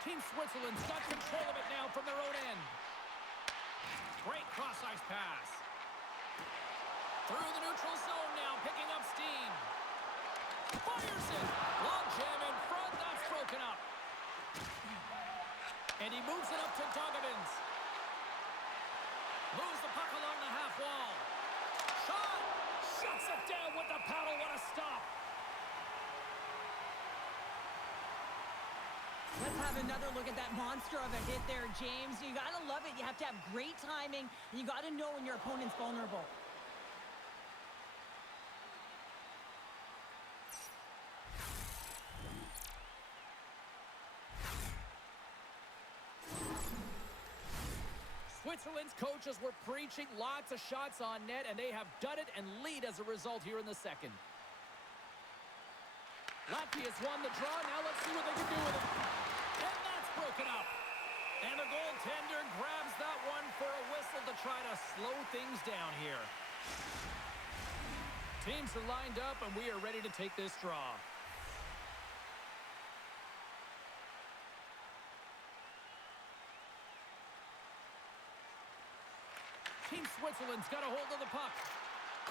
Team Switzerland's got control of it now from their own end. Great cross-ice pass. Through the neutral zone now, picking up steam. Fires it. Long jam in front. That's broken up. And he moves it up to Dogovins. Moves the puck along the half wall. Shot! Shuts it down with the paddle. What a stop. Let's have another look at that monster of a hit there, James. You got to love it. You have to have great timing, and you got to know when your opponent's vulnerable. Switzerland's coaches were preaching lots of shots on net, and they have done it and lead as a result here in the second. Latvia's won the draw. Now let's see what they can do with it. And that's broken up. And the goaltender grabs that one for a whistle to try to slow things down here. Teams are lined up, and we are ready to take this draw. Team Switzerland's got a hold of the puck.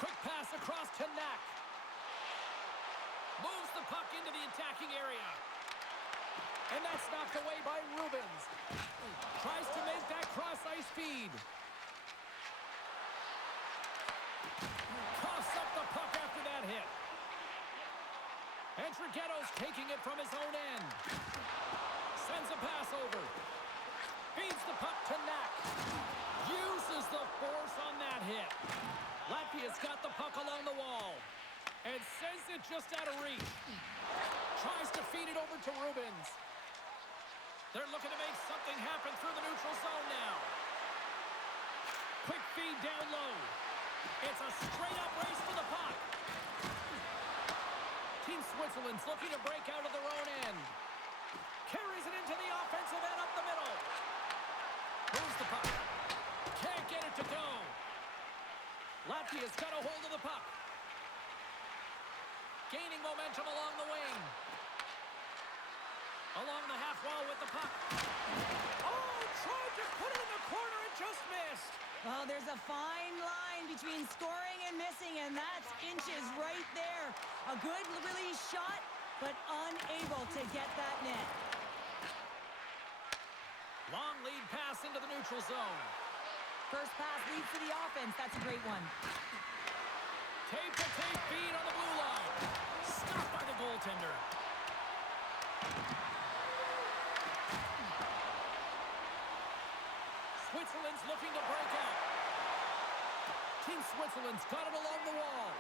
Quick pass across to Knack. Moves the puck into the attacking area. And that's knocked away by Rubens. Tries to make that cross-ice feed. Coughs up the puck after that hit. Andrighetto's taking it from his own end. Sends a pass over. Feeds the puck to Knack. Uses the force on that hit. Latvia's got the puck along the wall. And sends it just out of reach. Tries to feed it over to Rubens. They're looking to make something happen through the neutral zone now. Quick feed down low. It's a straight-up race to the puck. Team Switzerland's looking to break out of their own end. Carries it into the offensive end up the middle. Moves the puck. Can't get it to go. Latvia's got a hold of the puck. Gaining momentum along the wing. Along the half wall with the puck. Oh, tried to put it in the corner and just missed. Well, there's a fine line between scoring and missing, and that's inches right there. A good release shot, but unable to get that net. Long lead pass into the neutral zone. First pass leads to the offense. That's a great one. Tape-to-tape feed on the blue line. Stopped by the goaltender. Switzerland's looking to break out. Team Switzerland's got it along the wall.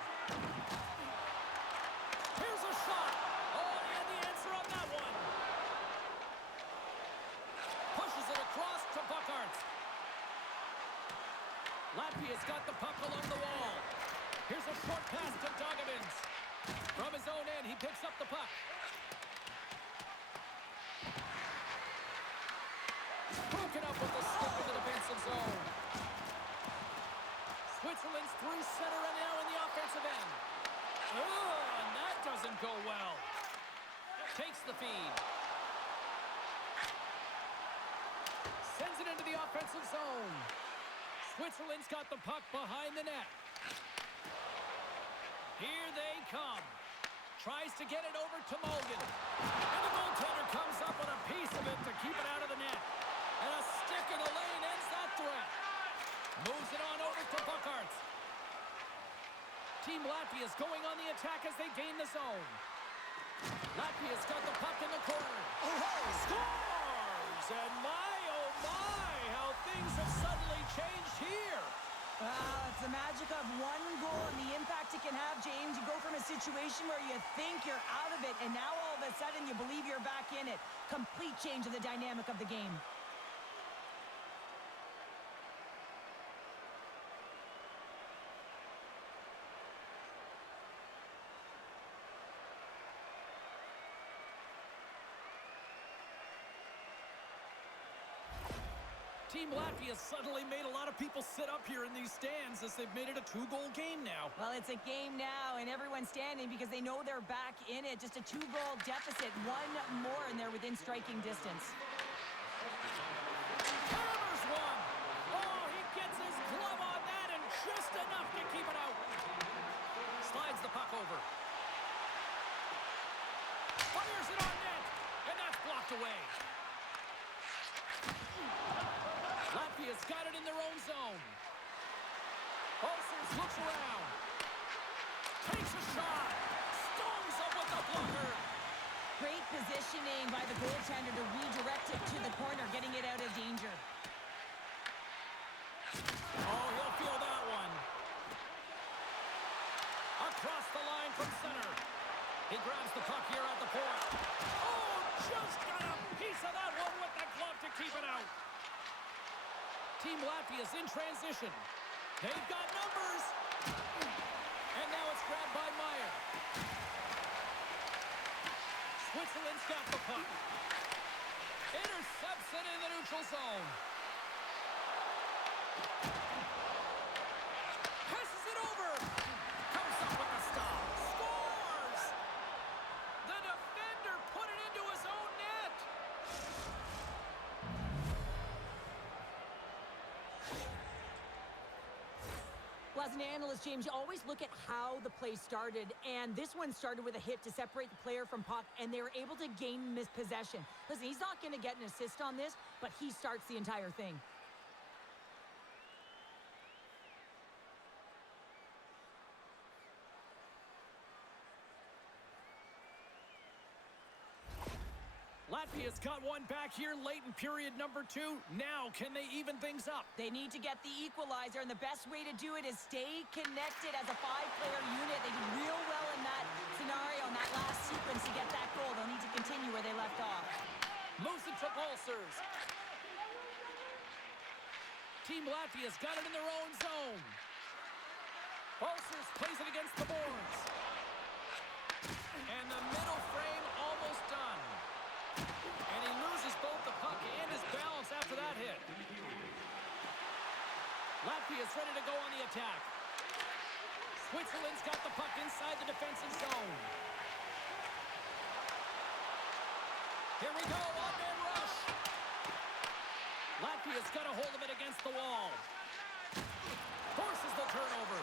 Here's a shot. Oh, and he had the answer on that one. Pushes it across to Buckhart. Latvia's got the puck along the wall. Here's a short pass to Dogovins. From his own end, he picks up the puck. Broken up with the slip in the defensive zone. Switzerland's through center and now in the offensive end. Oh, and that doesn't go well. Takes the feed. Sends it into the offensive zone. Switzerland's got the puck behind the net. Here they come. Tries to get it over to Mulligan. And the goaltender comes up with a piece of it to keep it out of the net. And a stick in the lane ends that threat. Moves it on over to Buckhart. Team Latvia's going on the attack as they gain the zone. Latvia's got the puck in the corner. Scores! And my, oh my, how things have suddenly changed here. It's the magic of one goal and the impact it can have, James. You go from a situation where you think you're out of it, and now all of of a sudden you believe you're back in it. Complete change of the dynamic of the game. Team Latvia suddenly made a lot of people sit up here in these stands as they've made it a 2-goal game now. Well, it's a game now, and everyone's standing because they know they're back in it. Just a 2-goal deficit. One more, and they're within striking distance. Hammers one. Oh, he gets his glove on that, and just enough to keep it out. Slides the puck over. Fires it on net, and that's blocked away. Latvia's got it in their own zone. Olsers looks around. Takes a shot. Stones up with the blocker. Great positioning by the goaltender to redirect it to the corner, getting it out of danger. Oh, he'll feel that one. Across the line from center. He grabs the puck here at the point. Oh, just got a piece of that one with the glove to keep it out. Team Latvia's in transition. They've got numbers. And now it's grabbed by Meyer. Switzerland's got the puck. Intercepts it in the neutral zone. Passes it over. Comes up with the stop. Scores! The defender put it into his own net. Well, as an analyst, James, you always look at how the play started, and this one started with a hit to separate the player from puck, and they were able to gain possession. Listen, he's not going to get an assist on this, but he starts the entire thing. Latvia's got one back here late in period number 2. Now, can they even things up? They need to get the equalizer, and the best way to do it is stay connected as a 5-player unit. They did real well in that scenario, in that last sequence to get that goal. They'll need to continue where they left off. Moves it to Bolsers. Team Latvia's got it in their own zone. Bolsers plays it against the boards. And the middle frame almost done. And he loses both the puck and his balance after that hit. Latvia's ready to go on the attack. Switzerland's got the puck inside the defensive zone. Here we go, one-man rush. Latvia's got a hold of it against the wall. Forces the turnover.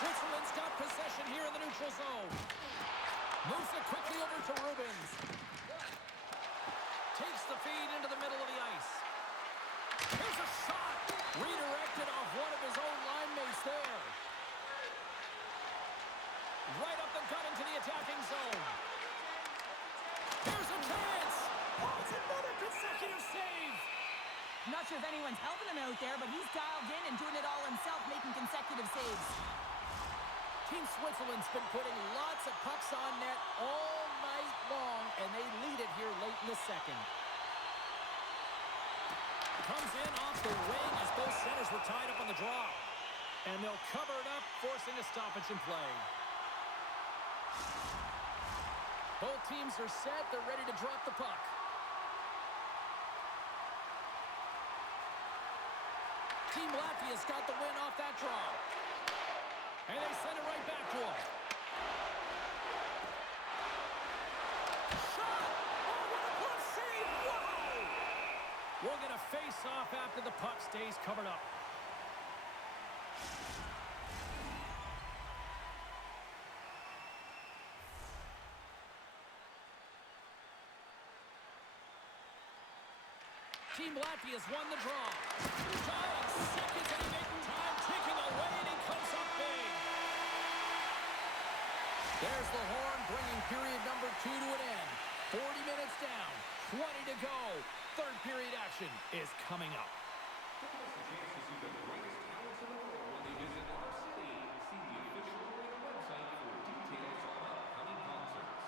Switzerland's got possession here in the neutral zone. Moves it quickly over to Rubens. Takes the feed into the middle of the ice. Here's a shot. Redirected off one of his own line mates there. Right up the gut into the attacking zone. Here's a chance. Oh, it's another consecutive save. I'm not sure if anyone's helping him out there, but he's dialed in and doing it all himself, making consecutive saves. Team Switzerland's been putting lots of pucks on net all night long, and they lead it here late in the second. Comes in off the wing as both centers were tied up on the draw. And they'll cover it up, forcing a stoppage in play. Both teams are set. They're ready to drop the puck. Team Latvia's got the win off that draw. And they send it right back to him. Shot! Oh, what a glove save! Wow! We'll get a face-off after the puck stays covered up. Team Latvia's won the draw. Dying seconds and he making time, taking away, and he comes up big. There's the horn, bringing period number 2 to an end. 40 minutes down, 20 to go. Third period action is coming up. Don't miss the chance to see the greatest talents in the world when they visit our city. See the official arena website for details on upcoming concerts.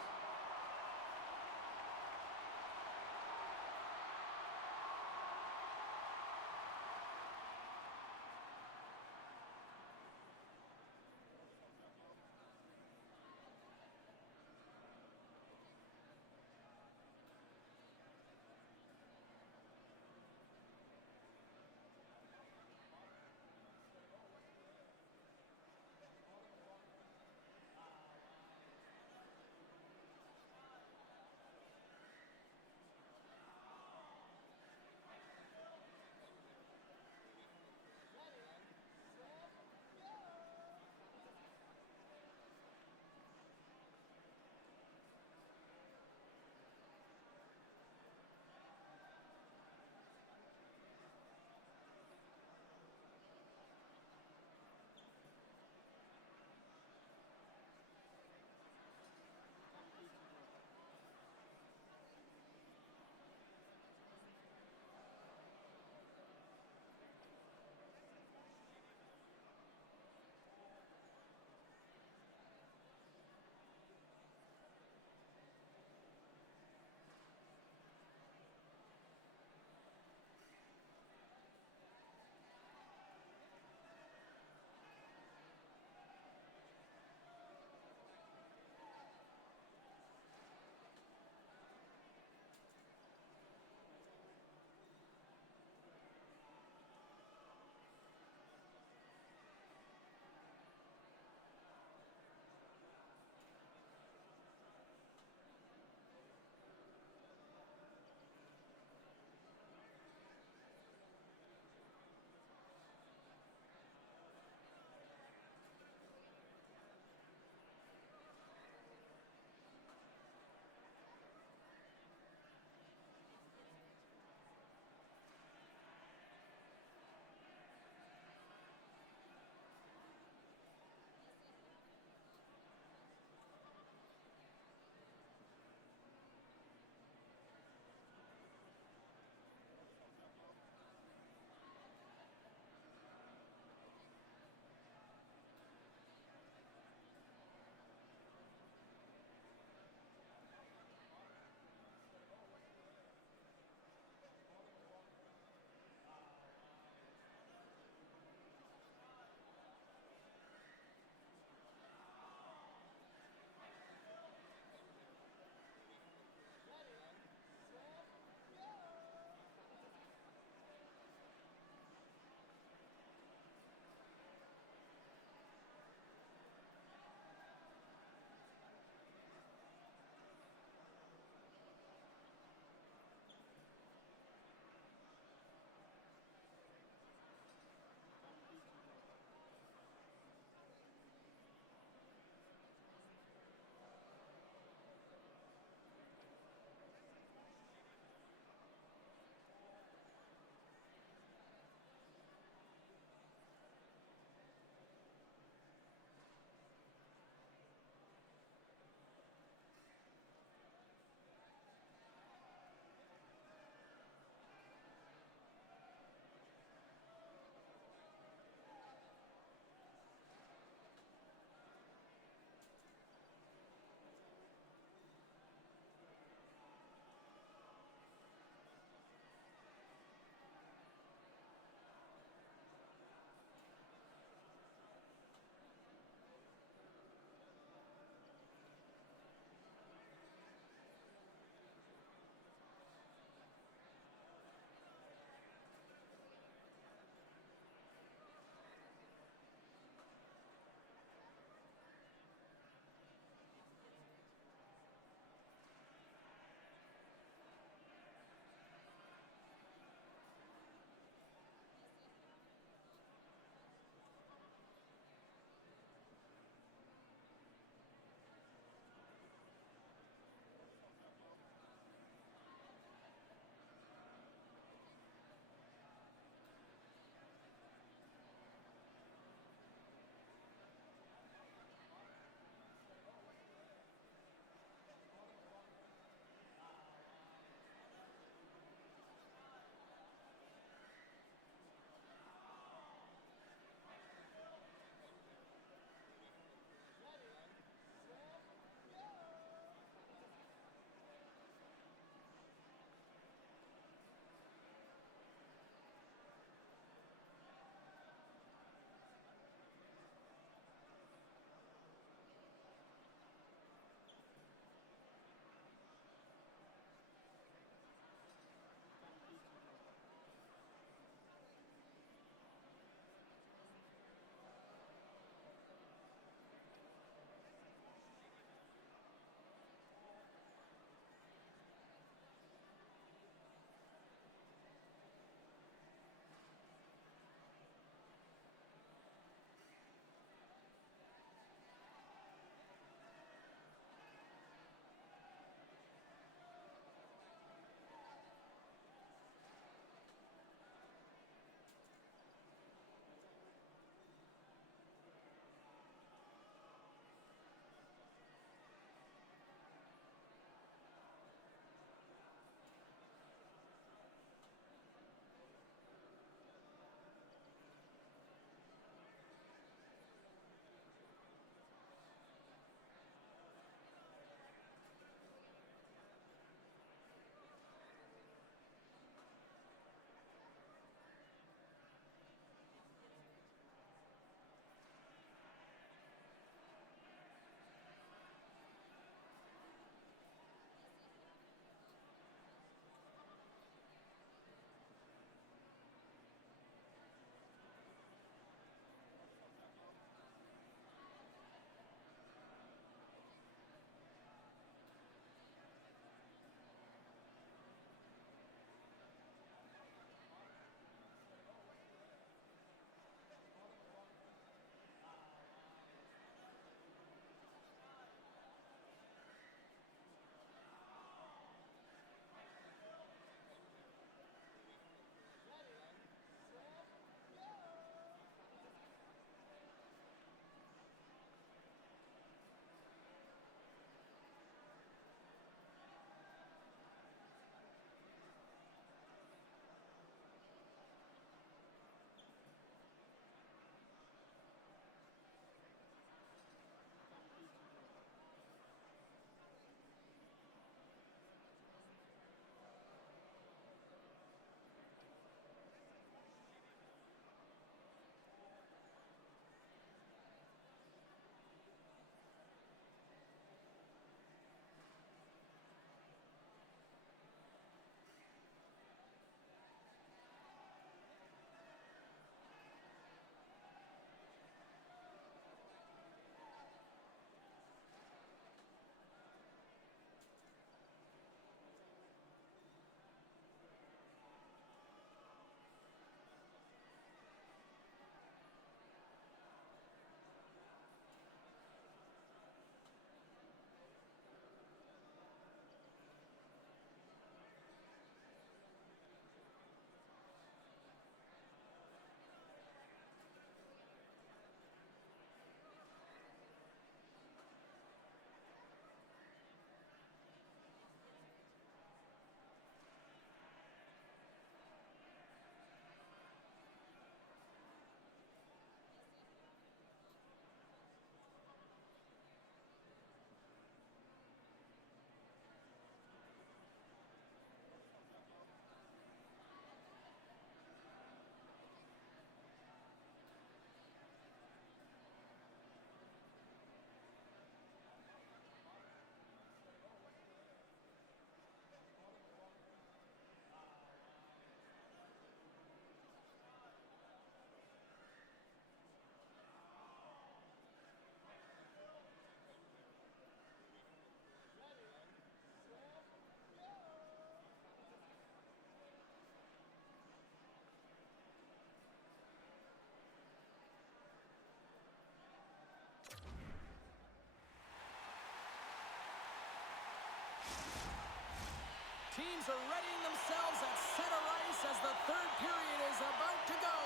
teams are readying themselves at center ice as the third period is about to go.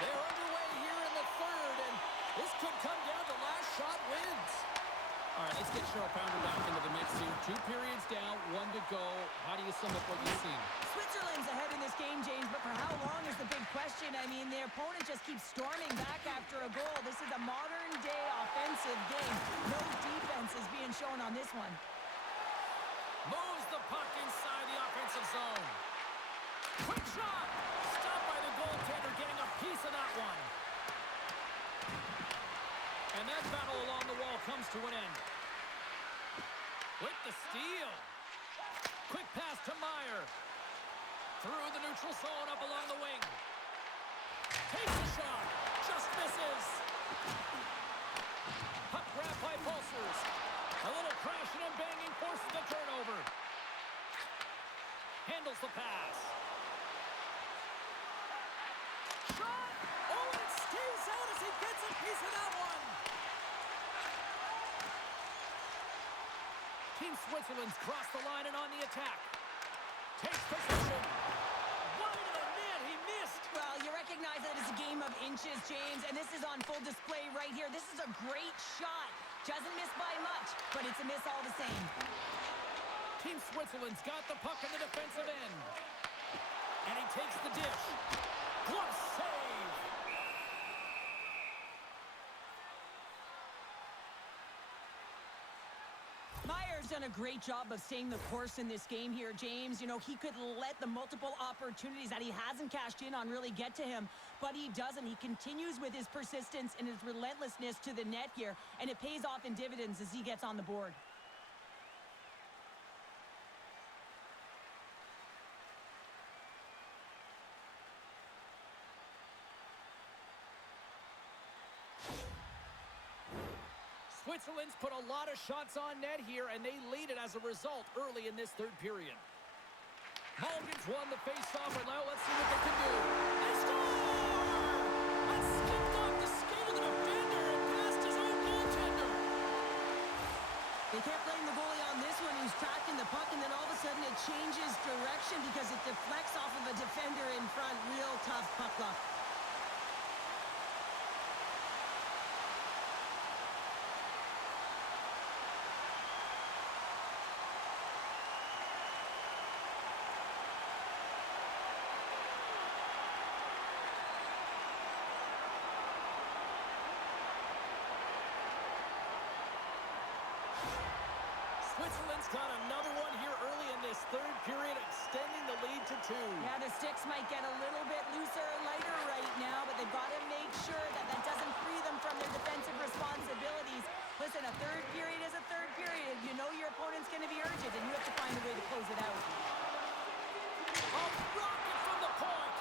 They're underway here in the third, and this could come down to last shot wins. All right, let's get Cheryl Pounder back into the mix here. 2 periods down, 1 to go. How do you sum up what you've seen? Switzerland's ahead in this game, James, but for how long is the big question? I mean, their opponent just keeps storming back after a goal. This is a modern-day offensive game. No defense is being shown on this one. Moves the puck inside the offensive zone. Quick shot! Stopped by the goaltender, getting a piece of that one. And that battle along the wall comes to an end. With the steal. Quick pass to Meyer. Through the neutral zone, up along the wing. Takes a shot. Just misses. Puck grab by Pulsers. A little crashing and banging forces the turnover. Handles the pass. Shot! Oh, and it stays out as he gets a piece of that one. Team Switzerland's crossed the line and on the attack. Takes possession. Wide of the net, he missed. Well, you recognize that it's a game of inches, James, and this is on full display right here. This is a great shot. Doesn't miss by much, but it's a miss all the same. Team Switzerland's got the puck in the defensive end. And he takes the dish. Glove save. Meyer's done a great job of staying the course in this game here, James. You know, he could let the multiple opportunities that he hasn't cashed in on really get to him, but he doesn't. He continues with his persistence and his relentlessness to the net here, and it pays off in dividends as he gets on the board. Switzerland's put a lot of shots on net here, and they lead it as a result early in this third period. Mulligan's won the faceoff, and now let's see what they can do. They score! That skipped off the skate of the defender and past his own goaltender. They kept playing the goalie on this one. He's tracking the puck, and then all of a sudden it changes direction because it deflects off of a defender in front. Real tough puck luck. Switzerland's got another one here early in this third period, extending the lead to 2. Yeah, the sticks might get a little bit looser and lighter right now, but they've got to make sure that that doesn't free them from their defensive responsibilities. Listen, a third period is a third period. You know your opponent's going to be urgent, and you have to find a way to close it out. A rocket from the point.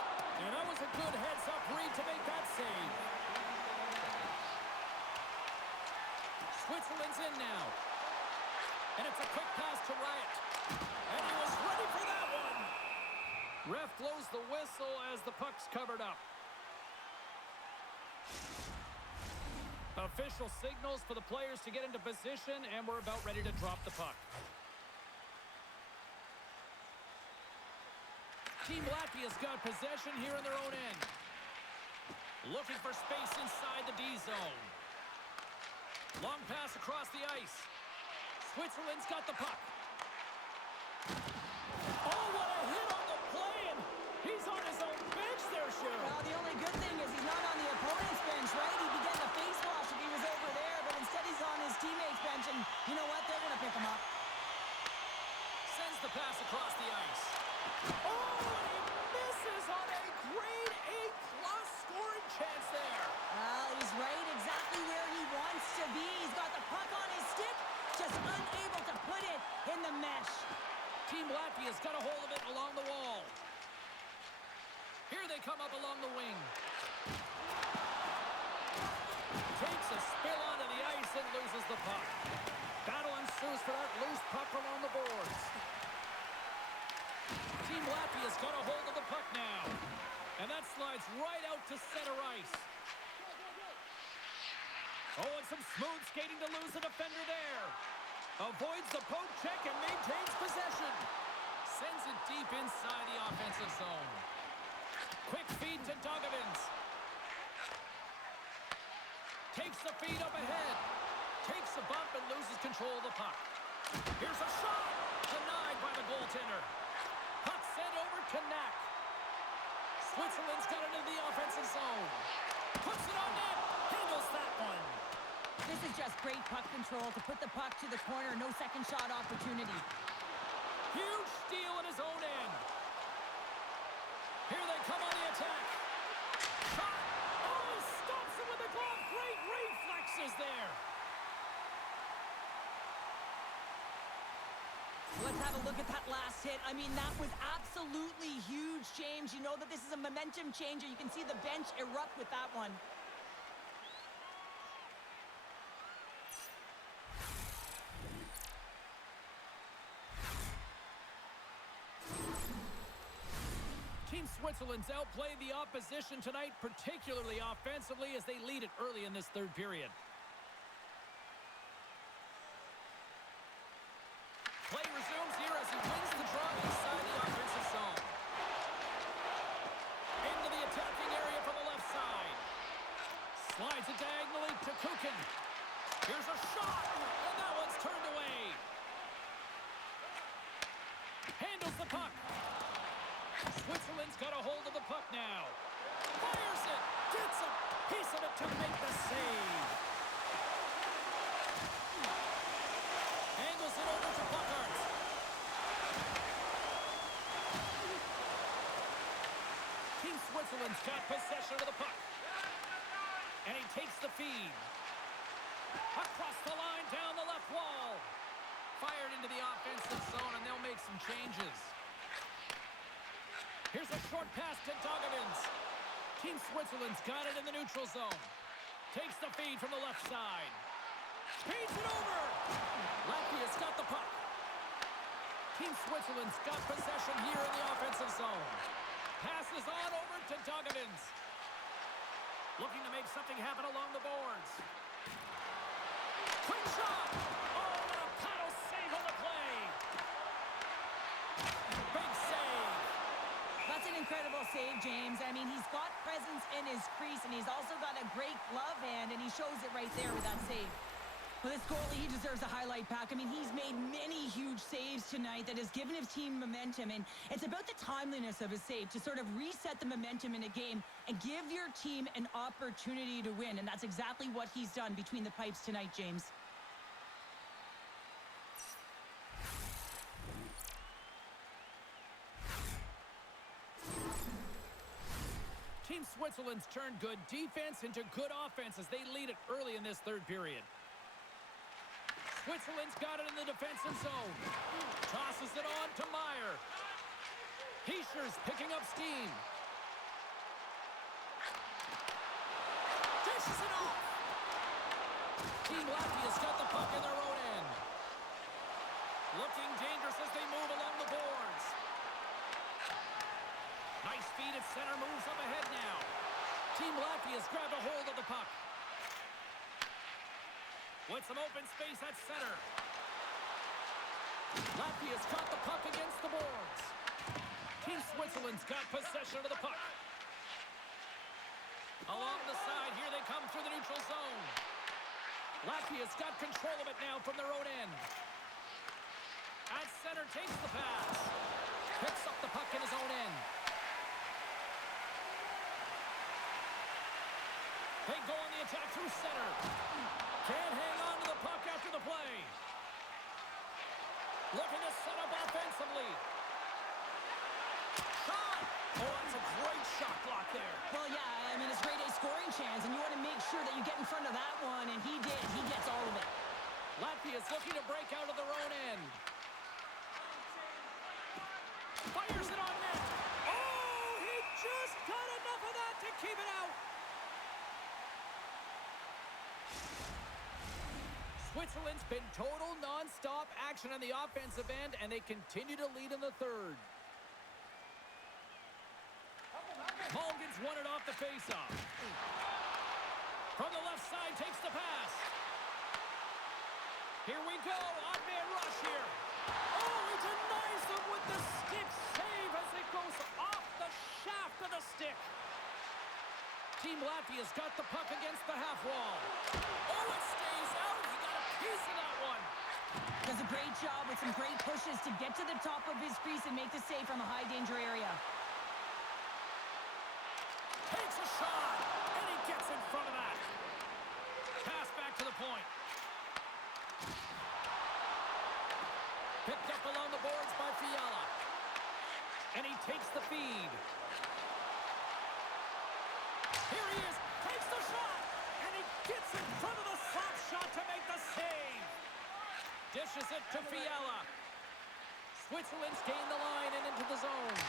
And that was a good heads-up read to make that save. Switzerland's in now. And it's a quick pass to Riot. And he was ready for that one. Ref blows the whistle as the puck's covered up. Official signals for the players to get into position, and we're about ready to drop the puck. Team Latvia's got possession here in their own end. Looking for space inside the D zone. Long pass across the ice. Switzerland's got the puck. Oh, what a hit on the play, and he's on his own bench there, Cheryl. Well, the only good thing is he's not on the opponent's bench, right? He'd be getting a face wash if he was over there, but instead he's on his teammate's bench, and you know what? They're going to pick him up. Sends the pass across the ice. Oh, and he misses on a grade A-plus scoring chance there. Well, he's right exactly where he wants to be. He's got the puck on his stick, just unable to put it in the mesh. Team Latvia's got a hold of it along the wall. Here they come up along the wing. Takes a spill onto the ice and loses the puck. Battle ensues for that loose puck along the boards. Team Latvia's got a hold of the puck now. And that slides right out to center ice. Oh, and some smooth skating to lose the defender there. Avoids the poke check and maintains possession. Sends it deep inside the offensive zone. Quick feed to Dogovins. Takes the feed up ahead. Takes a bump and loses control of the puck. Here's a shot. Denied by the goaltender. Puck sent over to Knack. Switzerland's got it in the offensive zone. Puts it on net. Handles that one. This is just great puck control to put the puck to the corner. No second shot opportunity. Huge steal in his own end. Here they come on the attack. Shot. Oh, stops him with the glove. Great reflexes there. Let's have a look at that last hit. I mean, that was absolutely huge, James. You know that this is a momentum changer. You can see the bench erupt with that one. Team Switzerland's outplayed the opposition tonight, particularly offensively, as they lead it early in this third period. Play resumes here as he wins the draw inside the offensive zone. Into the attacking area from the left side. Slides it diagonally to Kukin. Here's a shot, and that one's turned away. Handles the puck. Switzerland's got a hold of the puck now. Fires it. Gets a piece of it to make the save. Angles it over to Buckhart. Team Switzerland's got possession of the puck. And he takes the feed. Across the line, down the left wall. Fired into the offensive zone, and they'll make some changes. Here's a short pass to Dogovins. Team Switzerland's got it in the neutral zone. Takes the feed from the left side. Speeds it over. Latvia's got the puck. Team Switzerland's got possession here in the offensive zone. Passes on over to Dogovins. Looking to make something happen along the boards. Quick shot. Oh, and a paddle save on the play. Big save. That's an incredible save, James. I mean, he's got presence in his crease, and he's also got a great glove hand, and he shows it right there with that save. Well, this goalie, he deserves a highlight pack. I mean, he's made many huge saves tonight that has given his team momentum, and it's about the timeliness of his save to sort of reset the momentum in a game and give your team an opportunity to win, and that's exactly what he's done between the pipes tonight, James. Team Switzerland's turned good defense into good offense as they lead it early in this third period. Switzerland's got it in the defensive zone. Tosses it on to Meyer. Heischer's picking up steam. Dishes it off. Team Latvia's got the puck in their own end. Looking dangerous as they move along the boards. Nice feed at center, moves up ahead now. Team Latvia's grabbed a hold of the puck. With some open space at center. Latvia's got the puck against the boards. Team Switzerland's got possession of the puck. Along the side, here they come through the neutral zone. Latvia's got control of it now from their own end. At center, takes the pass. Picks up the puck in his own end. They go on the attack through center. Can't hang on to the puck after the play. Looking to set up offensively. Shot! Oh, that's a great shot block there. Well, yeah, I mean, it's grade A scoring chance, and you want to make sure that you get in front of that one, and he did. He gets all of it. Latvia's looking to break out of their own end. Fires it on net. Oh, he just got enough of that to keep it out. Switzerland's been total non-stop action on the offensive end, and they continue to lead in the third. Mulligan's won it off the faceoff. From the left side, takes the pass. Here we go. Odd-man rush here. Oh, he denies them with the stick save as it goes off the shaft of the stick. Team Latvia's got the puck against the half wall. Oh, it stays out. He got a piece of that one. Does a great job with some great pushes to get to the top of his crease and make the save from a high-danger area. Takes a shot, and he gets in front of that. Pass back to the point. Picked up along the boards by Fiala. And he takes the feed. Here he is, takes the shot, and he gets in front of the slap shot to make the save. Dishes it to Fiala. Switzerland's gained the line and into the zone.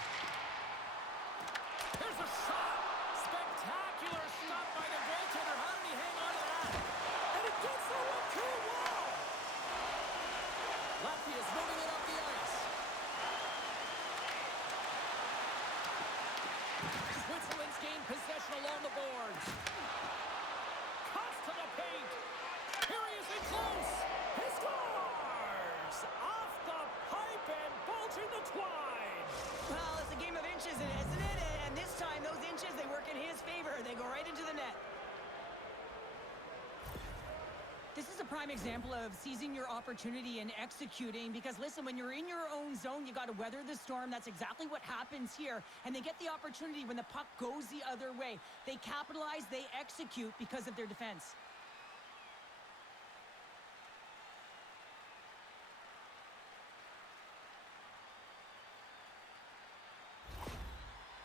Here's a shot. Spectacular stop by the goaltender. How did he hang on to that? And it gets the one to the wall. Latvia's moving it up the ice. Switzerland's gained possession along the boards. Cuts to the paint. Here he is in close. He scores! Off the pipe and bulging the twine. Well, it's a game of inches, isn't it? And this time, those inches, they work in his favor. They go right into the net. This is a prime example of seizing your opportunity and executing because, listen, when you're in your own zone, you got to weather the storm. That's exactly what happens here. And they get the opportunity when the puck goes the other way. They capitalize, they execute because of their defense.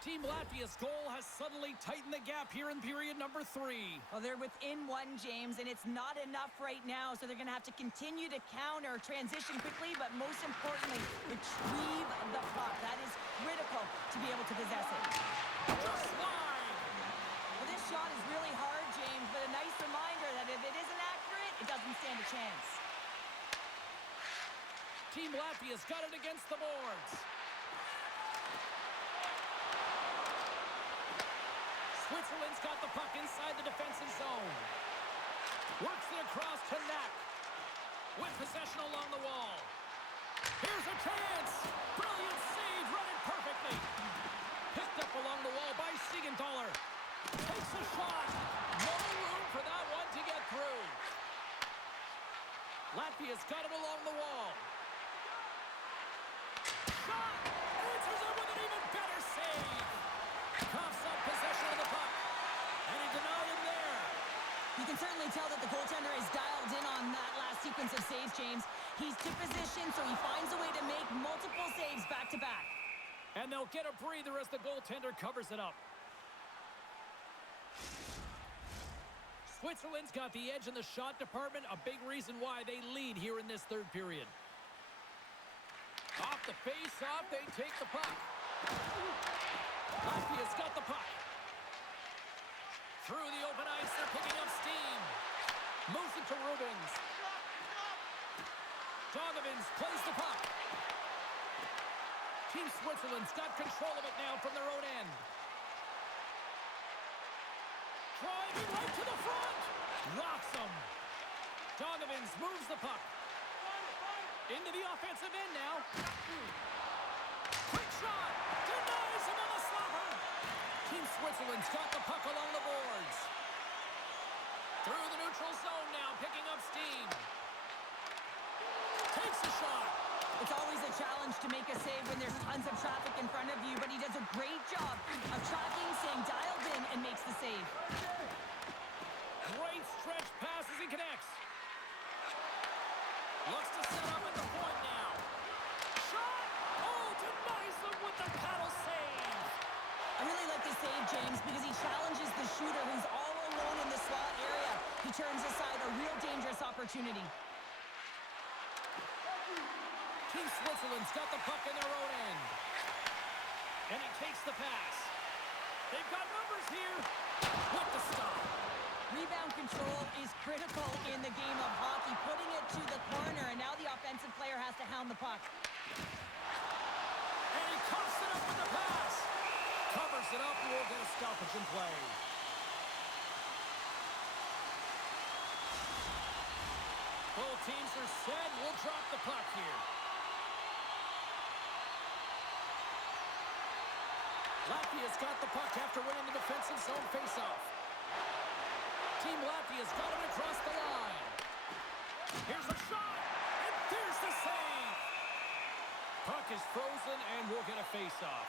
Team Latvia's goal has suddenly tightened the gap here in period number 3. Well, they're within one, James, and it's not enough right now, so they're going to have to continue to counter, transition quickly, but most importantly, retrieve the puck. That is critical to be able to possess it. Just wide. Well, this shot is really hard, James, but a nice reminder that if it isn't accurate, it doesn't stand a chance. Team Latvia's got it against the boards. Switzerland's got the puck inside the defensive zone. Works it across to Knack. With possession along the wall. Here's a chance. Brilliant save, running perfectly. Picked up along the wall by Siegenthaler. Takes a shot. No room for that one to get through. Latvia's got it along the wall. Shot! Answers it with an even better save. Coughs up possession of the puck. And he denied him there. You can certainly tell that the goaltender is dialed in on that last sequence of saves, James. He's to position, so he finds a way to make multiple saves back-to-back. And they'll get a breather as the goaltender covers it up. Switzerland's got the edge in the shot department, a big reason why they lead here in this third period. Off the face-off, they take the puck. Latvia's got the puck. Through the open ice, they're picking up steam. Moves it to Rubens. Dogovins plays the puck. Team Switzerland's got control of it now from their own end. Driving right to the front. Knocks him. Dogovins moves the puck. Into the offensive end now. Quick shot. Denies him on the slapper. Team Switzerland's got the puck along the boards. Through the neutral zone now, picking up steam. Takes a shot. It's always a challenge to make a save when there's tons of traffic in front of you, but he does a great job of tracking, staying dialed in, and makes the save. Great stretch pass as he connects. Looks to set up at the point now. Shot! Oh, denies them with the paddle save. I really like this save, James, because he challenges the shooter who's all alone in the slot area. He turns aside a real dangerous opportunity. Team Switzerland's got the puck in their own end. And he takes the pass. They've got numbers here. What the stop. Rebound control is critical in the game of hockey, putting it to the corner, and now the offensive player has to hound the puck. And he cuffs it up with the pass. Covers it up, and we'll get a stoppage in play. teams are set. We'll drop the puck here. Latvia's got the puck after winning the defensive zone faceoff. Team Latvia's got it across the line. Here's a shot, and there's the save. Puck is frozen, and we'll get a faceoff.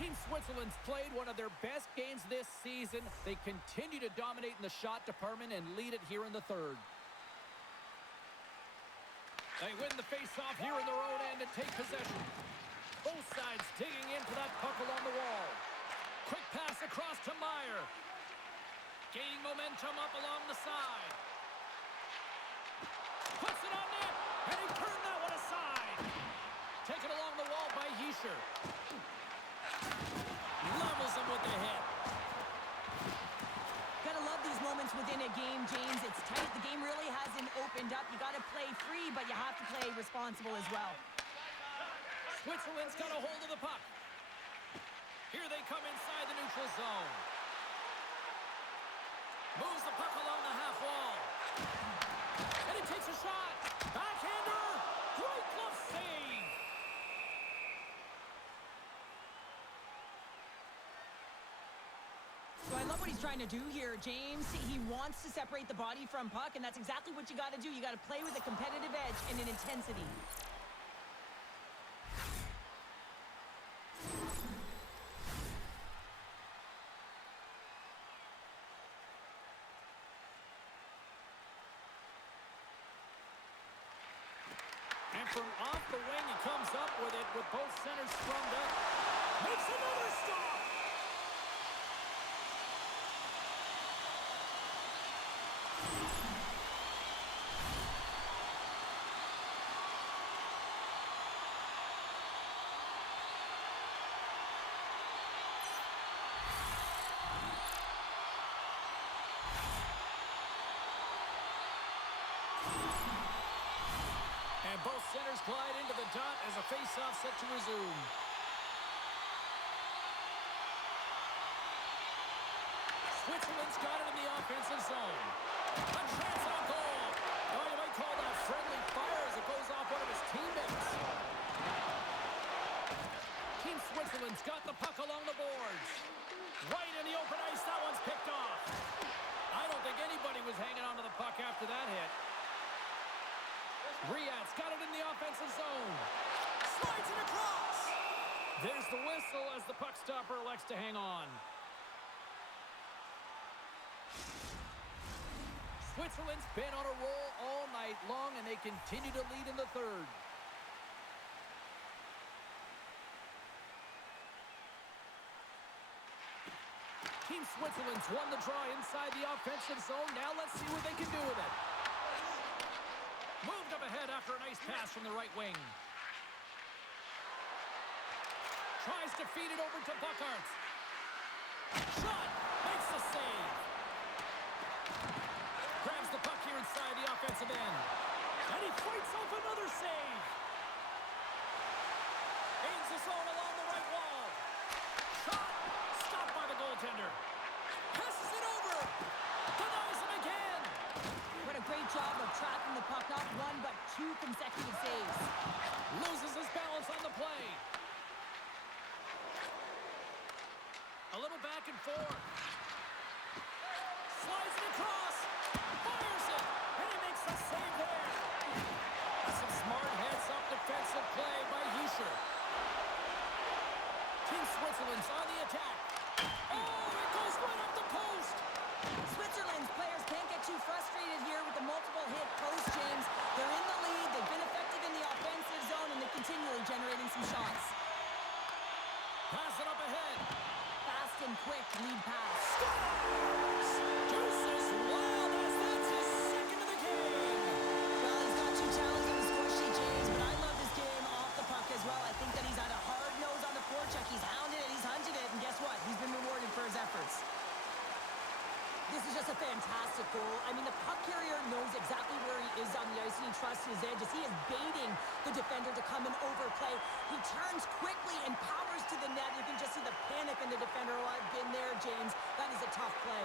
Team Switzerland's played one of their best games this season. They continue to dominate in the shot department and lead it here in the third. They win the faceoff here in their own end and take possession. Both sides digging in for that puck along the wall. Quick pass across to Meyer. Gaining momentum up along the side. Puts it on net, and he turned that one aside. Taken along the wall by Hischer. Levels him with the hit. Gotta love these moments within a game, James. It's tight. The game really hasn't opened up. You gotta play free, but you have to play responsible as well. Switzerland's got a hold of the puck. Here they come inside the neutral zone. Moves the puck along the half wall. And he takes a shot. Backhander. Great glove save. So I love what he's trying to do here, James. He wants to separate the body from puck, and that's exactly what you got to do. You got to play with a competitive edge and an intensity. And from off the wing, he comes up with it with both centers sprung up. Makes another stop. And both centers glide into the dot as a face-off set to resume. Switzerland's got it in the offensive zone. A chance on goal. Oh, you might call that friendly fire as it goes off one of his teammates. Team Switzerland's got the puck along the boards. Right in the open ice, that one's picked off. I don't think anybody was hanging on to the puck after that hit. Riyad's got it in the offensive zone. Slides it across. There's the whistle as the puck stopper elects to hang on. Switzerland's been on a roll all night long, and they continue to lead in the third. Team Switzerland's won the draw inside the offensive zone. Now let's see what they can do with it. Moved up ahead after a nice pass from the right wing. Tries to feed it over to Buckhart. Shot! Makes the save. Grabs the puck here inside the offensive end. And he fights off another save. Aims the zone along the right wall. Shot! Stopped by the goaltender. Passes it over. Denies him again. What a great job of tracking the puck. Not one, but two consecutive saves. Loses his balance on the play. A little back and forth. Slides it across. Fires it. And he makes the save there. That's some smart heads-up defensive play by Hischer. Team Switzerland's on the attack. Oh, it goes right up the post. Switzerland's players can't get too frustrated here with the multiple hit post, James. They're in the lead. They've been effective in the offensive zone, and they're continually generating some shots. Pass it up ahead. Fast and quick lead pass. Scores! Deuces Wild as that's his second of the game. Well, he's got two challenges on the score sheet, James, but I love this game off the puck as well. I think that he's had a hard nose on the forecheck. He's hounded it, he's hunted it, and guess what? He's been rewarded for his efforts. This is just a fantastic goal. I mean, the puck carrier knows exactly where he is on the ice, and he trusts his edge as he is baiting the defender to come and overplay. He turns quickly and powers to the net. You can just see the panic in the defender. Oh, I've been there, James. That is a tough play.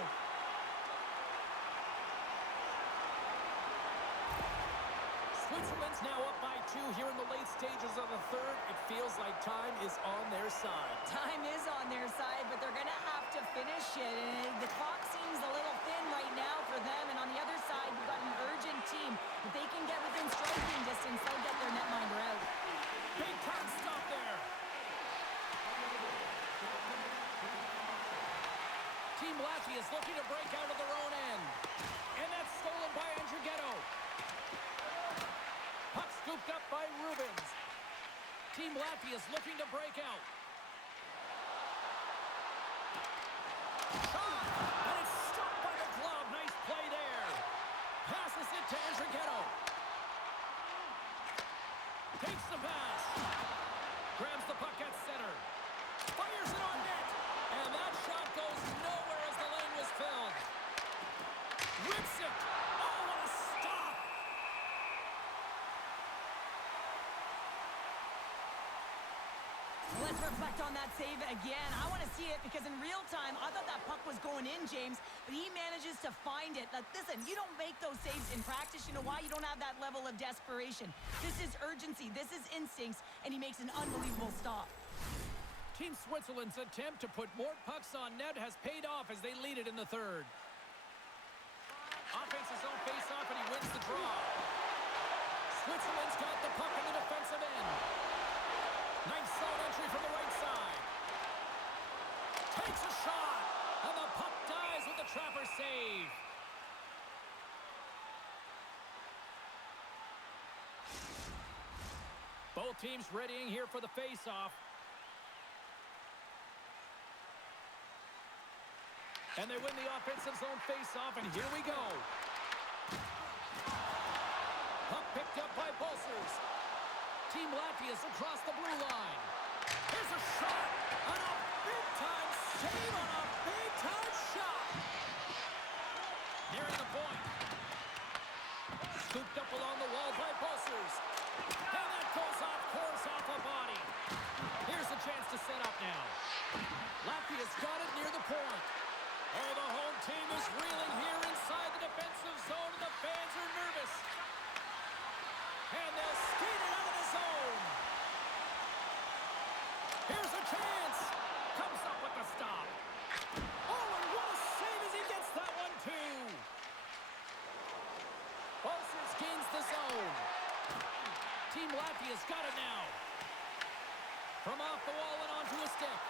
Switzerland's now up by 2 here in the late stages of the third. It feels like time is on their side. Time is on their side, but they're going to have to finish it. And the clock seems a little thin right now for them. And on the other side, we've got an urgent team. If they can get within striking distance, they'll get their netminder out. Big time stop there. Team Latvia is looking to break out of their own end. And that's stolen by Andrighetto. Puck scooped up by Rubens. Team Latvia is looking to break out. Shot! And it's stopped by the glove. Nice play there. Passes it to Andrighetto. Takes the pass. Grabs the puck at center. Fires it on net. And that shot goes nowhere as the lane was filled. Rips it. Oh, what a stop. Let's reflect on that save again. I want to see it because in real time, I thought that puck was going in, James, but he manages to find it. Now, listen, you don't make those saves in practice. You know why? You don't have that level of desperation. This is urgency. This is instincts, and he makes an unbelievable stop. Team Switzerland's attempt to put more pucks on net has paid off as they lead it in the third. Offense his own face-off, and he wins the draw. Switzerland's got the puck in the defensive end. Nice zone entry from the right side. Takes a shot, and the puck dies with the trapper save. Both teams readying here for the face-off. And they win the offensive zone face-off, and here we go. Puck picked up by Bolsers. Team Latvia's across the blue line. Here's a shot, and a big-time save on a big-time shot. Nearing the point. Scooped up along the wall by Bolsers. And that goes off course off a body. Here's a chance to set up now. Latvia's got it near the point. Oh, the home team is reeling here inside the defensive zone, and the fans are nervous. And they'll skate it out of the zone. Here's a chance. Comes up with the stop. Oh, and what a save as he gets that one, too. Bolsers gains the zone. Team Latvia's got it now. From off the wall and onto a stick.